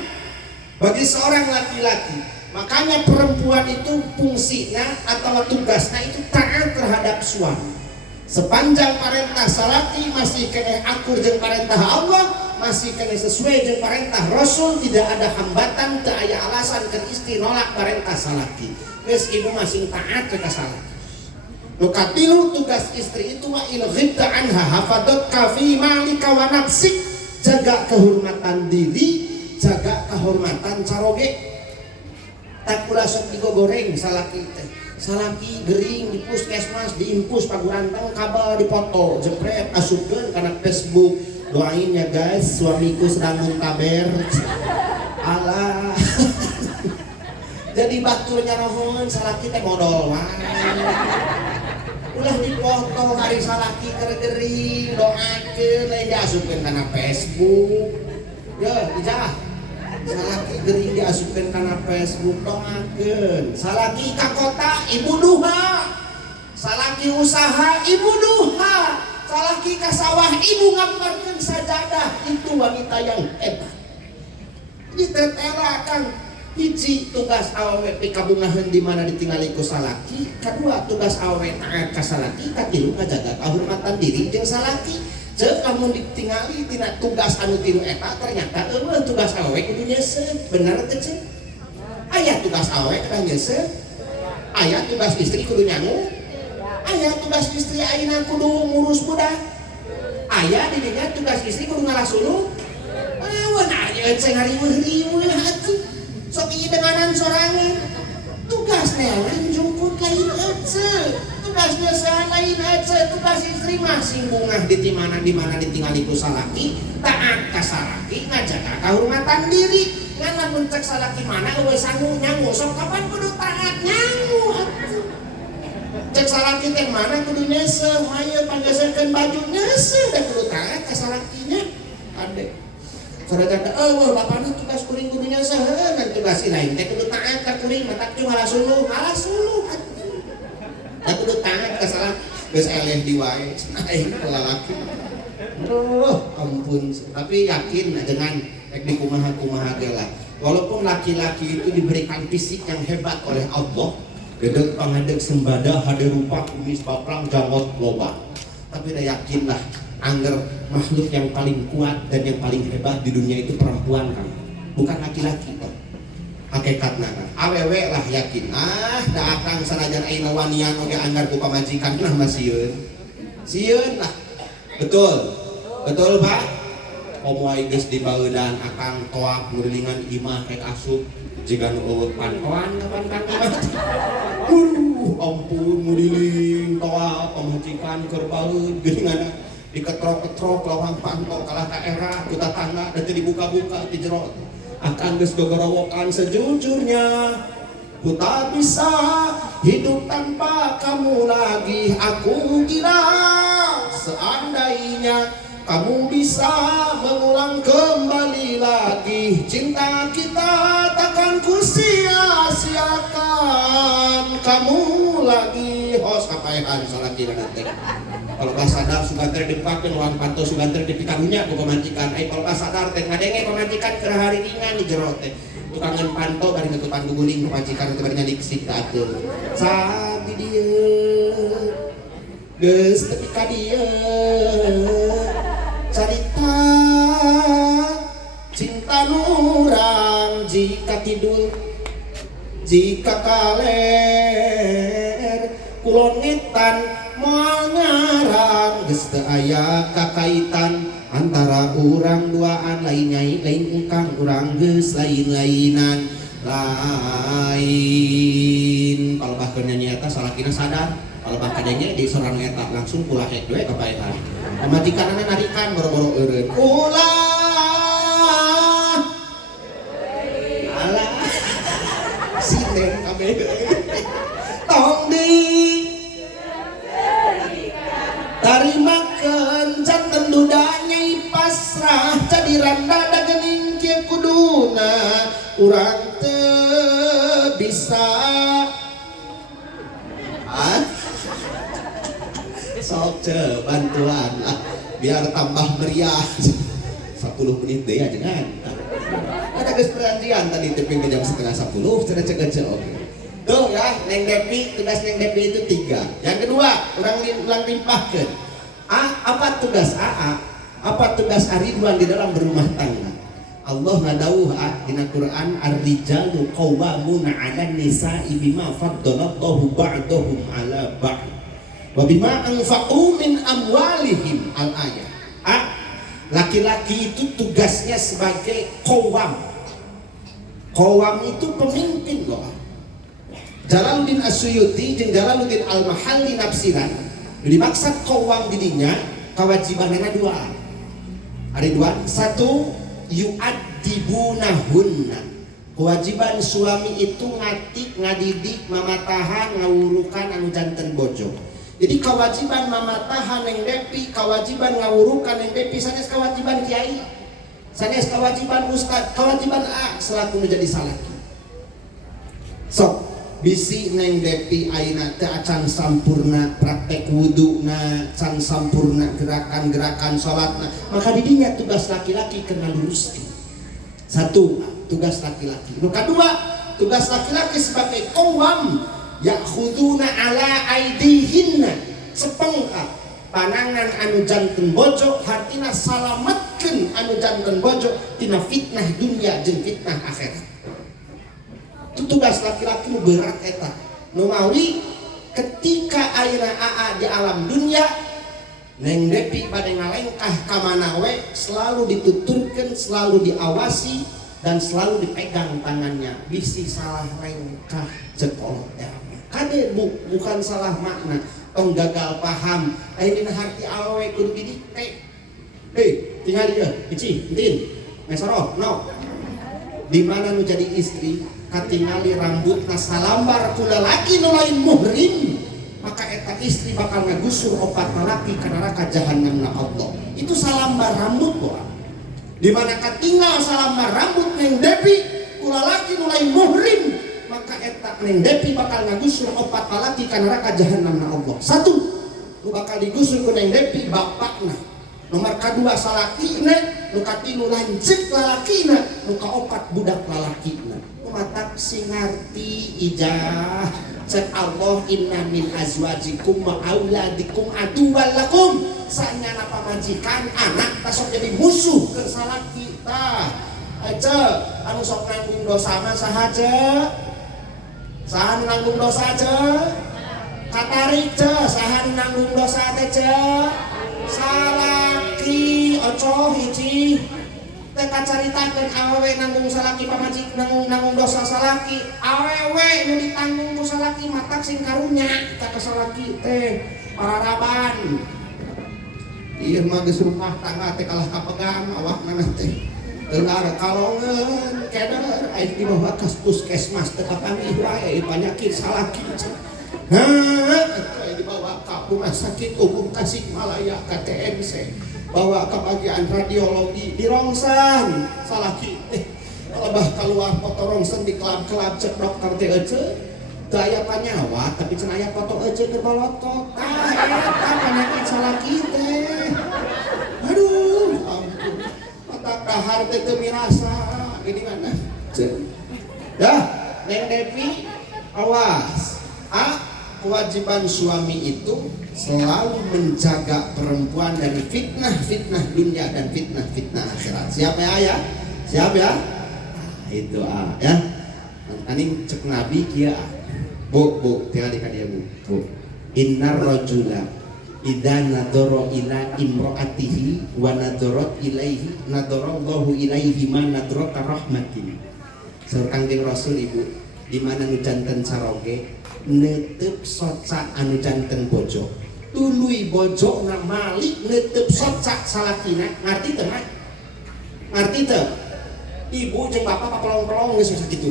bagi seorang laki-laki. Makanya perempuan itu fungsinya atau tugasnya itu taat terhadap suami. Sepanjang perintah salaki masih kena akur jeung perintah Allah, masih kena sesuai jeung perintah Rasul, tidak ada hambatan, teu aya alasan ke istri nolak perintah salaki. Geus ibu masih taat ke salaki. Nu katilu tugas istri itu wa il ghibta anha hafadhatka fi malika wa nafsik, jaga kehormatan diri, jaga kehormatan caroge. Tak kula sok digogoreng salaki teh. Salaki gering di puskesmas diimpus pagurantang kabel dipoto jepret asupkeun kana Facebook. Doain ya guys, suamiku sedang muntaber. Alah. Jadi baturnya naon salaki teh modal wae. Ulah dipoto hari salaki keur gering doakeun lain diasupkeun kana Facebook. Ya, ijah. Salaki gering diasupkeun kana Facebook doakeun. Salaki ka kota ibu duha. Salaki usaha ibu duha. Salaki ka sawah ibu ngamparkeun sajadah. Itu wanita yang hebat. Jadi tetela Kang hiji tugas awewe pikabungaheun di mana ditinggali ku salaki. Kedua tugas awewe taat ka salaki. Katilu ngajaga kahormatan diri jeung salaki. Cek lamun ditinggali tina tugas anu tilu eta ternyata eueuh tugas awewe kudu nyeuseut. Bener teh cek? Aya tugas awewe kada nyeuseut. Aya tugas istri kudu nyangu. Aya tugas istri ayeuna kudu ngurus budak. Aya di dinya tugas istri kudu ngalah suluk. Aweun aya ceng hariweuh-riweuh atuh. Sok ieu denganan sorangan. Tugas neangan jungkut lain ece. Tugas biasa lain ece. Tugas istri masing bungah di mana ditinggali ku salaki, taat ka salaki, ngajaga kahormatan diri. Ngan lamun cek salaki mana eueuh sangu nyangu sok kapan kudu taat nyangu atuh. Cek salaki teh mana kudu nyeuseum, haye panggeuskeun baju nyeuseum da kudu taat ka salakinya. Ade Sarajana bapana tugas kuring kudu nyeuseun dan tugas lain teh kudu taat ka kuring matak cu ngalah suluh atuh. Da kudu taat ka salaki geus eleh di wae aing lalaki. Ampun, tapi yakin dengan di kumaha-kumaha ge lah. Walaupun laki-laki itu diberikan fisik yang hebat oleh Allah, gedeg pangadeg sembada hade rupa kumis baplang jamot loba. Tapi udah yakin lah angger makhluk yang paling kuat dan yang paling hebat di dunia itu perempuan kan, bukan laki-laki kan. Hakikatna kan awewe lah yakin da akang sanajan ayeuna wanian oge anggar ku pamajikan lah sieun lah. Betul Pak. Omoai geus dibaeudan akang toak ngurilingan imah rek asup jiga nu eueuh pantoan kapan ampun nguriling toak pamajikan keur baeud geuningan diketrok-ketrok lawang pantau kalah ka era ku tatangga dan dibuka-buka di jero akan geus gogorowokan sejujurnya ku tak bisa hidup tanpa kamu lagi. Aku gila seandainya kamu bisa mengulang kembali lagi. Cinta kita takkan ku sia-siakan kamu lagi. Hos kapaehan salaki nanti. Kalau pas sadar suganter dipakeun uang pantau suganter dipikanunya ku pamajikan. Kalau pas sadar teh ngadenge pamajikan keur hari ringan di jero teh. Tukangan pantau bari ngeutupan guguling pamajikan teh bari nyaliksik ka atuh. Sabi dieu geus tepi ka dieu carita cinta nurang jika ngidul jika kaler kulon ngetan moal ngarang geus teu aya kakaitan antara urang duaan lain nyai lain engkang urang geus lain-lainan lain palebah keur nyanyi eta salakina sadar palebah kadenge di sorang eta langsung kulah hek we kapaehan majikanana narikan boro-boro eureun ulah alah sinen kabeh tong di tarimakeun janten duda nyai pasrah jadi randa da geuning kieu kuduna urang teu bisa sok ce bantuan biar tambah meriah 10 menit deh ya jangan ada geus perjanjian tadi teping ke jam setengah 10 cenah cegece oke tuh ya Neng Depi tugas Neng Depi itu 3 yang kedua ulang limpahkeun apa tugas apa tugas Ridwan di dalam berumah tangga Allah ngadawuh dina Quran ar-rijalu qawwamuna 'alan nisa'i bima faddalallahu ba'dahum 'ala ba'd wa bima anfaqu min amwalihim al-ayat. Laki-laki itu tugasnya sebagai qawwam. Qawwam itu pemimpin loh. Jalaluddin As-Suyuti jeung Jalaluddin Al-Mahalli nafsiran dimaksud qawwam didinya kewajibanna 2. Ada 2. 1 yu'addibunahunna. Kewajiban suami itu ngatik, ngadidik, mamatahan, ngawurukan anu janten bojo. Jadi kewajiban mamatahan Neng Depi, kewajiban ngawurukan Neng Depi, sanes kewajiban kiai, sanes kewajiban ustad, kewajiban selaku menjadi salaki. Sok bisi Neng Depi ayeuna teu acan sampurna praktek wuduna, can sampurna gerakan-gerakan salatna, maka didinya tugas laki-laki kena luruskeun. 1 tugas laki-laki. Nu kadua tugas laki-laki sebagai qawwam yakhuduna ala aidihinna sepengkat panangan anu janten bojo hartina salametkeun anu janten bojo tina fitnah dunia jeung fitnah akhirat. Itu tugas laki-laki nu berat eta. Nu mawi ketika ayeuna di alam dunia Neng Depi bade ngalengkah ka mana we selalu dituturkeun, selalu diawasi dan selalu dipegang tangannya. Bisi salah lengkah cekolot kade bukan salah makna tong gagal paham ayeuna harti awewe kudu didikte tinggal dia hiji entin mesoro no di mana nu jadi istri katingali rambutna salambar ku lalaki nu lain muhrim maka eta istri bakal ngagusur opat lalaki ka neraka jahannamna Allah. Itu salambar rambut boa di mana katingal salambar rambut Neng Depi ku lalaki nu lain muhrim maka eta Neng Depi bakal ngagusur opat lalaki ka neraka jahannamna Allah. 1 nu bakal digusur ku Neng Depi bapakna. Nomor kedua salakina, nu katilu lanceuk lalakina, nu kaopat budak lalakina. Matak singarti ijah cek Allah inna min azwajikum wa auladikum aduwwal lakum. Saenyana pamajikan anak tasok jadi musuh ke salaki tah. Aja anu sok nanggung dosa mah sahaja. Sahan nanggung dosa aja, katarik ce, sahan nanggung dosa teh ce, salaki ocoh hiji, teh kacaritakeun awewe nanggung salaki pamajik nanggung dosa salaki, awewe nu ditanggung ku salaki matak sing karunya kita ke salaki teh pararaban. Ieu mah geus rumah tangga teh kalah kapegang awakna teh. Benar kalongan keder aya di bawah kas puskesmas teu kapanggih wae penyakit salaki. Aya di bawah ka rumah sakit umum Tasikmalaya KTMC. Bawa ke bagian radiologi di rongsan salaki lebah keluar foto rongsan di kelab-kelab cek dokter teh ece teu aya panyawa tapi cenah aya foto ece keur balotot. Eta penyakit salaki teh. Aduh ampun. Dahar teu mirasa gini mana dah Neng Depi awas kewajiban suami itu selalu menjaga perempuan dari fitnah dunia dan fitnah akhirat. Siap ya? Siap ya? Itu ya aning cek nabi kieu bu tinggal ka dia bu innar rajula idza nadara ila imraatihi wa nadarat ilaihi nadarallahu ilaihi ma nadrata rahmatin. Saur Kangjeng Rasul ibu di mana nu janten saroge neuteup soca anu janten bojo tuluy bojona malik neuteup soca salakina ngarti teu mah ngarti teu ibu jeung bapak papelong-pelong geus sakitu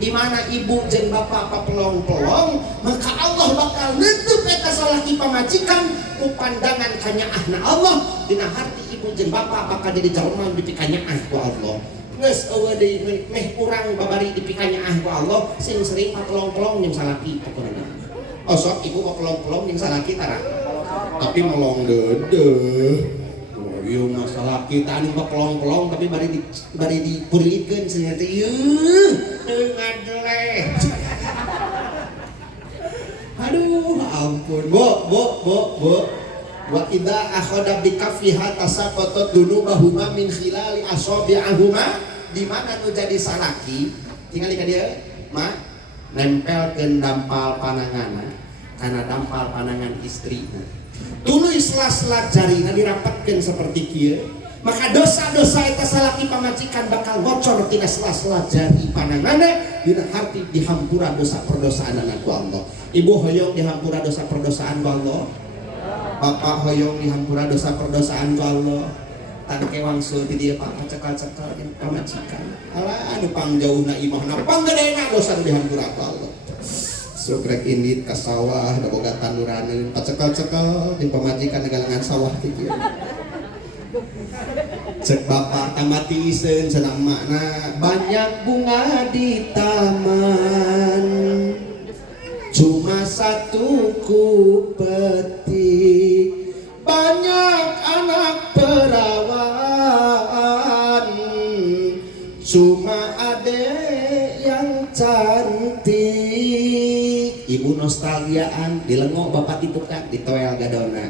di mana ibu jeung bapak papelong-pelong maka Allah bakal neutup eta salaki pamajikan ku pandangan kanyaahna Allah dina harti ibu jeung bapak bakal jadi jalma dipikanyaah ku Allah geus eueuh deui meh urang babari dipikanyaah ku Allah sing sering papelong-pelong jeung salaki pokona osok ibu papelong-pelong jeung salaki tara tapi melong deudeuh ieu masalah kita anu pelong-pelong tapi bari dipurlikeun cenah teh ieu teu ngadleh. Aduh ampun. Bu. Wa idza akhadha bi kaffiha tasaqatat dunubahuma min khilali asabi'ahuma di mana nu jadi salaki tinggal ka dieu mah nempelkeun dampal pananganna kana dampal panangan istrina. Tuluy sela-sela jarina dirapatkeun saperti kieu maka dosa-dosa eta salaki pamajikan bakal ngocor tina sela-sela jari pananganna dina harti dihampura dosa perdosaanna ku Allah. Ibu hoyong dihampura dosa perdosaan ku Allah. Bapak hoyong dihampura dosa perdosaan ku Allah. Tan kewangsul di dieu Pak cekal-cekal pamajikan. Alah anu pangjauhna imahna panggedena dosa dihampura ku Allah. Sukrek indit ka sawah da boga tanduraneun pacekal-cekal di pamajikan galangan sawah teh kieu. Cek bapak tamati iseun cenah makna banyak bunga di taman cuma satu ku petik banyak anak perawan cuma ade yang cantik. Ibu nostalgiaan dilengok bapak ditukak ditoel gadona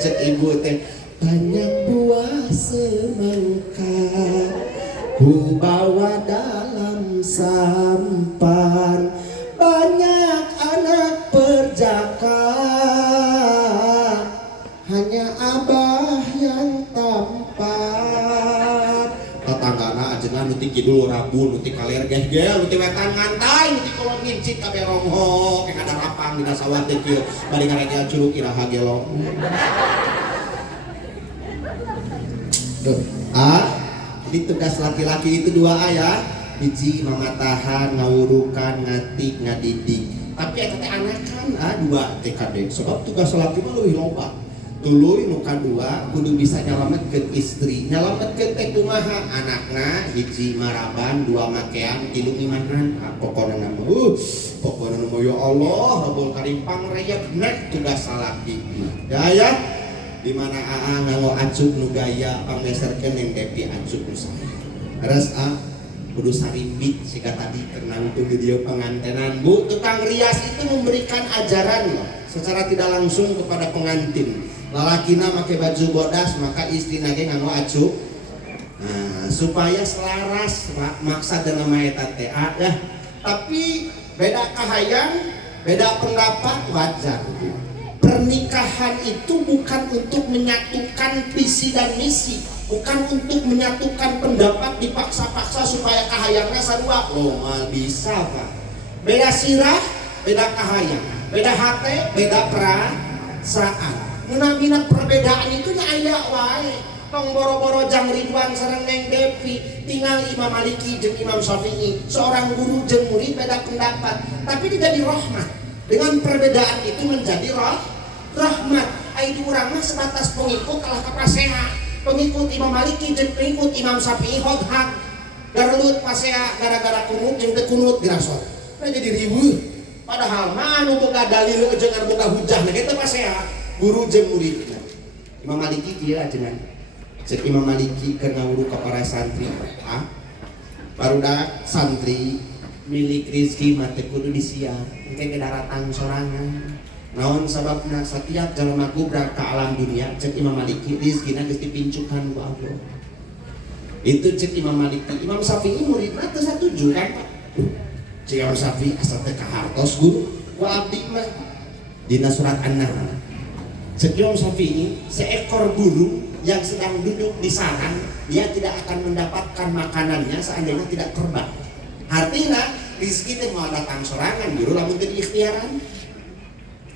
cek ibu teh banyak buah semangka ku bawa dalam sampan banyak anak perjaka hanya abah yang tampan tetanggana ajengan nuti kidul rabu nuti kaler geh-geh nuti wetan ngantai nuti kolon ngincit kabeh ronghok yang ada rapang dina sawah teh kieu bari ngaregel curug iraha gelo. Jadi tugas laki-laki itu dua ayah hiji mamatahan ngawurukan ngatik ngadidik tapi eta teh anakan dua TKD sebab tugas laki mah leuwih loba tuluy nu kadua kudu bisa nyalametkeun istri nyalametkeun teh kumaha anakna hiji maraban dua makean tilu imanan pokona nama pokona nama ya Allah Rabbul Karim pangrayepna tugas laki ya di mana AA nganggo acuk nu gaya panggeserkeun yang depi acuk nu saya res kudu sarimbit siga tadi nangtung di dieu pengantenan bu tukang rias itu memberikan ajaran secara tidak langsung kepada pengantin lalakina make baju bodas maka istrina ge nganggo acuk supaya selaras maksud dan nama eta teh ya tapi beda kahayang beda pendapat wajar. Pernikahan itu bukan untuk menyatukan visi dan misi, bukan untuk menyatukan pendapat dipaksa-paksa supaya kahayangnya sarua. Loh, mal bisa Pak. Beda sirah, beda kahayang, beda hati, beda perasaan. Menamina perbedaan itu nya aya wae. Tong boro-boro Jang Ridwan sareng Neng Devi, tinggal Imam Maliki jeung Imam Syafi'i, seorang guru jeung murid beda pendapat, tapi tidak dirahmat. Dengan perbedaan itu menjadi rahmat. Itu urang mah sebatas pengikut kalah kapaseha. Pengikut Imam Maliki jeung pengikut Imam Syafi'i hoghak. Garelut paseha gara-gara kunut jeung teu kunut dirasot. Nah jadi riweuh. Padahal mah anu boga dalil jeung anu boga hujah na eta paseha guru jeung muridna. Imam Maliki kieu ajengan. Cek Imam Maliki keur ngawuru ka para santri. Barudak santri milik rezeki mah teu kudu disiar engke kedaratang sorangan naon sababna setiap jalma gubrak ka alam dunia cek Imam Maliki rezekina geus dipincukan ku Allah Itu cek Imam Malik. Imam Syafi'i muridna teu satuju kan Pak. Cek Imam Syafi'i asa teh kahartos guru wa abdi mah dina surat An-Nahl. Cek Imam Syafi'i seekor burung yang sedang duduk di sarang dia tidak akan mendapatkan makanannya seandainya tidak terbang. Artinya rezeki teh mau datang sorangan guru lamun teu diikhtiaran.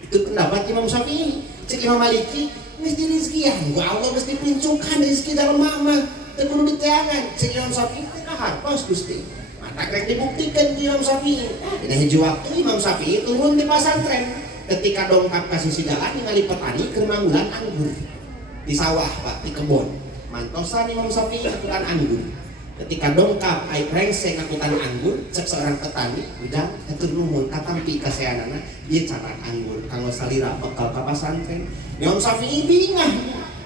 Itu pendapat Imam Syafi'i. Cek Imam Maliki mesti rezekian gua Allah mesti pincukan rezeki dalam mama teu kudu diteangan. Cek Imam Syafi'i teh kahartos Gusti. Mata rek dibuktikan di Imam Syafi'i. Dina hiji waktu Imam Syafi'i turun di pasantren ketika dongkap kasih sidalan ningali petani keur manggulan anggur di sawah Pak, di kebon. Mantosan Imam Syafi'i ngaturan anggur. Ketika dongkap ai brengsek ngaturan anggur, cek seorang petani, udah hatur nuhun katampi kaseanana, ieu catat anggur kanggo salira bekal ka pasantren. Imam Syafi'i bingah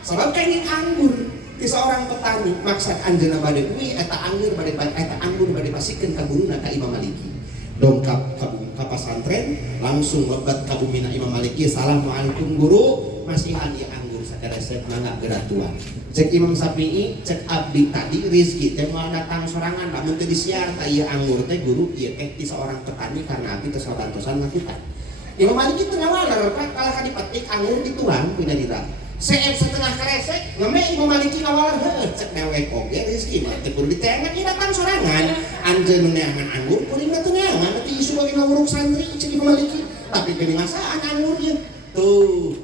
sabab kenging anggur ti seorang petani maksud anjeunna bade uwi eta anggur bade pasikeun ka guruna ka Imam Maliki. Dongkap ka pasantren langsung lebat ka bumina Imam Maliki, assalamualaikum guru, masihan ieu anggur sakeresep mangga geura tua. Cek Imam Syafi'i, cek abdi tadi rezeki teh moal datang sorangan lamun teu disiar ta ieu anggur teh guru ieu teh ti seorang petani karena abdi teu sabantosan ngakutan. Imam Maliki teu ngawaler Pak, kalah ka dipetik anggur dituang ku dira. Seep setengah karesek, ngeme Imam Maliki ngawaler heuh cek dewek oge rezeki mah teu kudu ditengan ieu datang sorangan. Anjeun neangan anggur kuring teu neangan teh isu bagi nguruk santri cek Imam Maliki. Tapi geuning ngasaan anggur ieu. Tuh,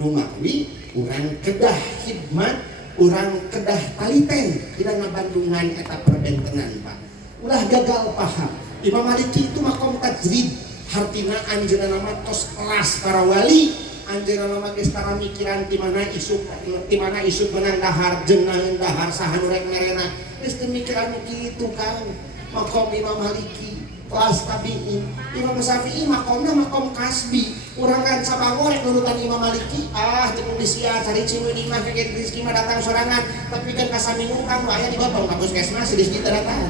nu mawi urang kedah khidmat, urang kedah taliten dina ngabandungan eta perbentenan Pak. Ulah gagal paham. Imam Maliki itu makom tajrid, hartina anjeunna mah tos kelas para wali. Anjeunna mah geus tara mikiran ti mana isuk menang dahar jeung naeun dahar saha nu rek ngarena. Geus teu mikiran kitu kan. Makom Imam Maliki kelas tabi'in. Imam Syafi'i makomna makom kasbi. Urang kan sabangor rek nurutan Imam Maliki, jeung disia cari ciweuning mah kaget rezeki mah datang sorangan, tapi kan ka saminggu kang aya di botong ka puskesmas rezeki teu datang.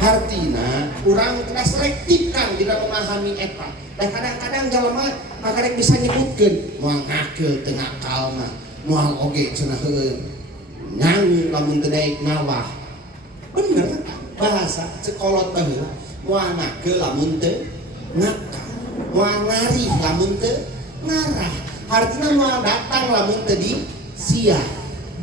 Artina urang teu selektif kan dina memahami eta. Dan kadang-kadang jalema makarek bisa nyebutkeun moal ngakeul teu ngakal mah, moal oge cenah heueuh nyanyi lamun teu daek ngawah. Bener bahasa sekolot teh moal ngakeul lamun teu ngakal, moal ngari lamun teu ngarah. Artinya moal datang lamun teu disiar.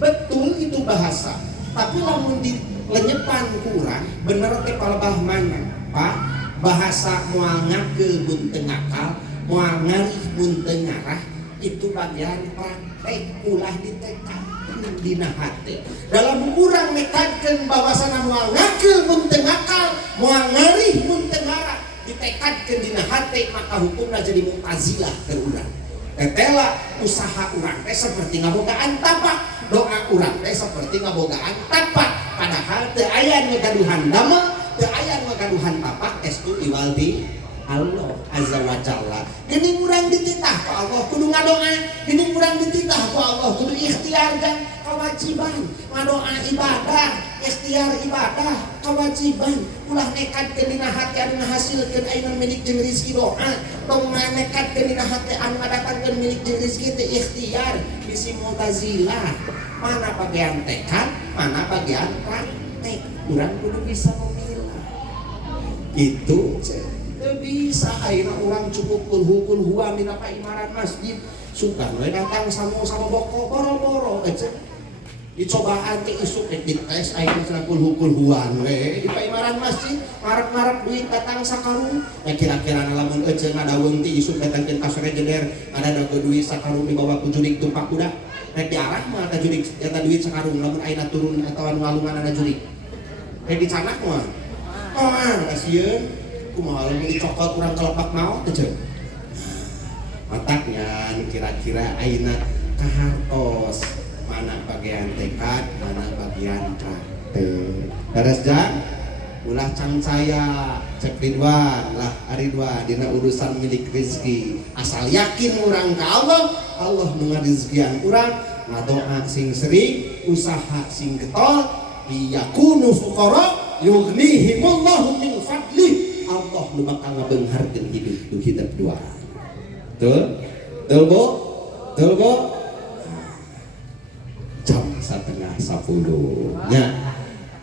Betul itu bahasa. Tapi lamun dilenyepan kurang bener teh palebah mana Pak? Bahasa moal ngakeul mun teu ngakal, moal ngarih mun teu ngarah itu bagian praktek ulah ditekadkeun dina hate. Dalam urang nekadkeun bahwasana moal ngakeul mun teu ngakal, moal ngarih mun teu ngarah ditekadkeun dina hate, maka hukumna jadi mu'tazilah keur urang. Tetela usaha urang teh seperti ngabogaan tapak, doa urang teh seperti ngabogaan tapak, padahal teu aya ngagaduhan damel, teu aya ngagaduhan tapak, estu iwaldi Allah azza wa jalla. Geuning urang dititah ku Allah kudu ngadoa, geuning urang dititah ku Allah kudu ikhtiarkan kewajiban ngadoa ibadah, ikhtiar ibadah kewajiban. Ulah nekadkeun dina hati anu ngahasilkeun ayeuna milik jeung rezeki doa, tong nekadkeun dina hati anu ngadatangkeun milik jeung rezeki teh ikhtiar. Bisi Mu'tazilah, mana bagian tekad, mana bagian praktek. Urang kudu bisa memilah. Itu bisa ayeuna urang cukup kulhu-kulhuan dina paimaran masjid sukan we datang sama boko boro-boro ece dicobaan teh isuk dites ayeuna cenah kulhu-kulhuan we di paimaran masjid marek-marek duit datang sakarung ya kira-kira lamun ece ngadaweung ti isuk datangkeun ka sore jeder ada dago duit sakarung dibawa ku jurig tumpak kuda rek diarah mah ka jurig eta duit sakarung lamun ayeuna turun atawa ngalungan ada jurig rek dicanak mah kasieun kumaha lamun dicokot urang kelepak naon teh ceuk. Mataknya kira-kira ayeuna kahartos mana bagian tekad, mana bagian praktek. Beres jang? Ulah can saya cek Ridwan lah Ridwan dina urusan milik rezeki. Asal yakin urang ka Allah, Allah nu ngarizkian urang, ngadoa sing sering, usaha sing getol, yakunu fuqara yughnihimullahu min fadlih. Allah nu bakal ngabeungharkeun hidup dua. Betul? Betul, Bu? Betul, Bu? Jam 6:30 nya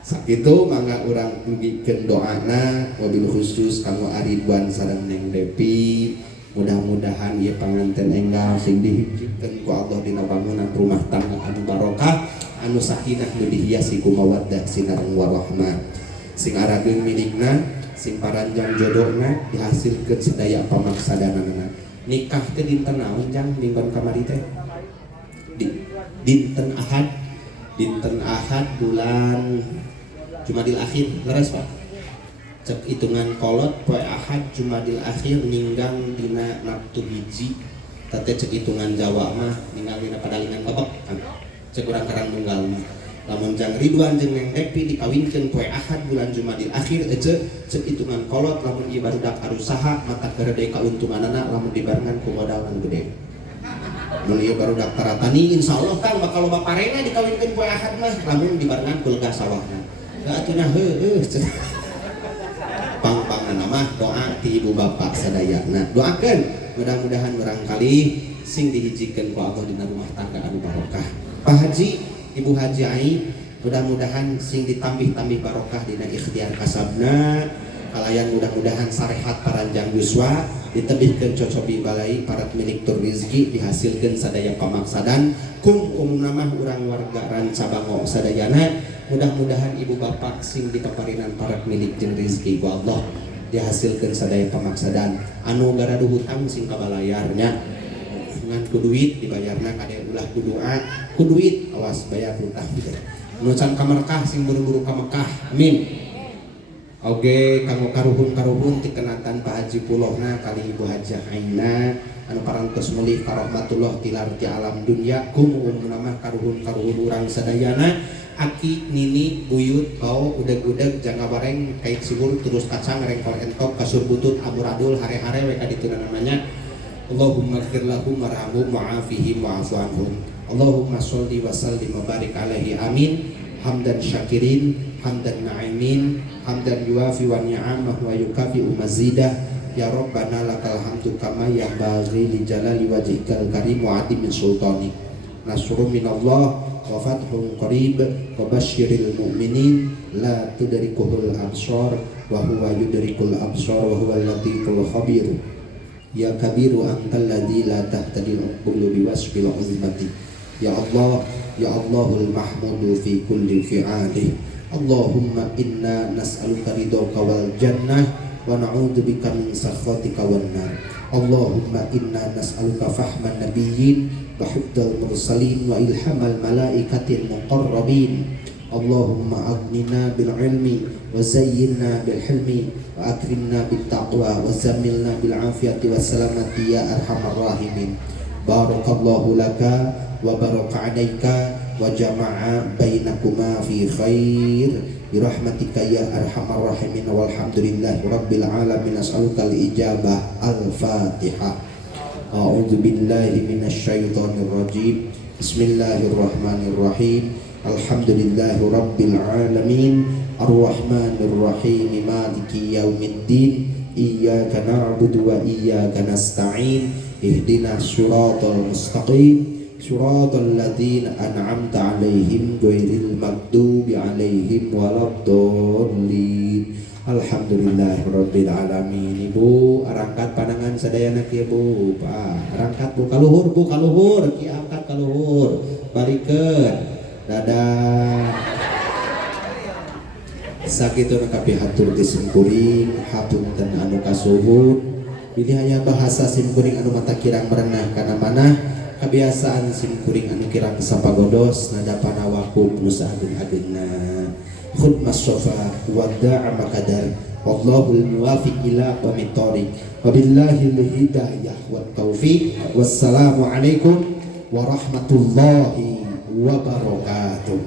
sakitu mangga urang pugikeun doana wabil khusus kanggo Aridwan sareng Neng Depi. Mudah-mudahan ieu panganten enggal sing dihijikeun ku Allah dina bangunan rumah tangga anu barokah anu sakinah nu dihiasi ku mawaddah sinareng warahmah. Sing arageun milikna sing paranjang jodohna dihasilkeun sedaya pamaksadanana. Nikah teh dinten naon jang minggon kamari teh? Dinten Ahad bulan Jumadil Akhir leres Pak. Cek hitungan kolot poe Ahad Jumadil Akhir ninggang dina Nabtu hiji. Tete cek hitungan Jawa mah ninggal dina padalingan babak kan. Cek urang karang nunggal mah. Lamun jang Ridwan jeung Neng Depi dikawinkeun poe Ahad bulan Jumadil Akhir cek hitungan kolot lamun ieu barudak arusaha mata keredai kauntunganana lamun dibarengan ku modal anu gede. Mun ieu barudak taratani insyaallah Kang bakal loba parena dikawinkeun poe Ahad mah lamun dibarengan ku lega sawahna. Da atuh heueuh pang-pangan mah doa ti ibu bapak sadayana. Doakeun mudah-mudahan barangkali sing dihijikeun ku Allah dina rumah tangga anu barokah. Pak Haji, Ibu Haji Ai, mudah-mudahan sing ditambih-tambih barokah dina ikhtiar kasabna. Kalayan mudah-mudahan sarehat paranjang yuswa ditebihkeun cocobi balai parat milik tur rizki dihasilkeun sadaya pamaksadan kum umumna mah urang warga Rancabango sadayana. Mudah-mudahan ibu bapak sing dipaparinan parat milik jeung rizki ku Allah dihasilkeun sadaya pamaksadan anu garadu hutang sing kabalayarnya ngan ku duit dibayarna kade ulah ku doa ku duit awas bayar hutang nu can ka Mekah sing buru-buru ka Mekah amin. Oge kanggo karuhun-karuhun ti kenatan Pak Haji Pulohna kali Ibu Haji Aina anu parantos meuli karahmatullah tilar ti alam dunya kum umumna mah karuhun-karuhun urang sadayana aki nini buyut bau udeg-udeg jangka bareng kait sibur terus kacang rengkol entok kasur butut aburadul hare-hare we ka ditu namanya. Allahumma ighfir lahum warhamhum wa'afihim wa'fu anhum. Allahumma sholli wa sallim wa barik alaihi amin. Hamdan syakirin hamdan na'imin hamdan yuafi wa ni'amah wa yukafi'u mazidah. Ya Rabbana lakal hamdu kama yanbaghi li jalali wajhikal karim wa 'azimi sultanik. Nasrun minallah wa fathun qarib wa basyiril mu'minin la tudrikuhul absar wa huwa yudrikul absar wa huwal latiful khabir. Ya kabiru antal ladzi la tahtadil uqulu biwasfil uzmati. Ya Allah, ya Allahul mahmudu fi kulli fi'alih. Allahumma inna nas'aluka ridhaka wal jannah wa na'udzubika min sakhatika wan nar. Allahumma inna nas'aluka fahman nabiyyin wa hifdzal mursalin wa ilhamal malaikatil muqarrabin. Allahumma aghnina bil ilmi wa zayyinna bil hilmi wa akrimna bit taqwa wa zammilna bil afiyati was salamati ya arhamar rahimin. Barakallahu laka wa baraka alaika wa jama'a bainakuma fi khair bi rahmatika ya arhamar rahimin walhamdulillahi rabbil alamin. As'aluka al ijabah. Al-Fatihah. A'udzu billahi minasy syaithanir rajim. Bismillahirrahmanirrahim. Alhamdulillahi rabbil alamin. Ar-Rahmanir Rahim. Maliki yaumiddin. Iyyaka na'budu wa iyyaka nasta'in. Ihdinas siratal mustaqim. Siratal ladzina an'amta 'alaihim ghairil maghdubi 'alaihim waladdallin. Alhamdulillahirabbil alamin. Ibu arangkat pandangan sadayana kieu Bu. Pak, arangkat Bu kaluhur ki angkat kaluhur. Balikeun. Dadah. Sakitu kapihatur ti simkuring hapunten anu kasuhun. Pilih hanya bahasa simkuring anu mata kirang merenah kana manah kebiasaan simkuring anu kirang sapagodos nada panawakub nusa ageun-ageunna. Khutmas sofa wada'a makadar wallahul muwafiq ila aqwamit thoriq wabillahil hidayah wat taufiq. Wassalamu alaikum warahmatullahi wabarakatuh.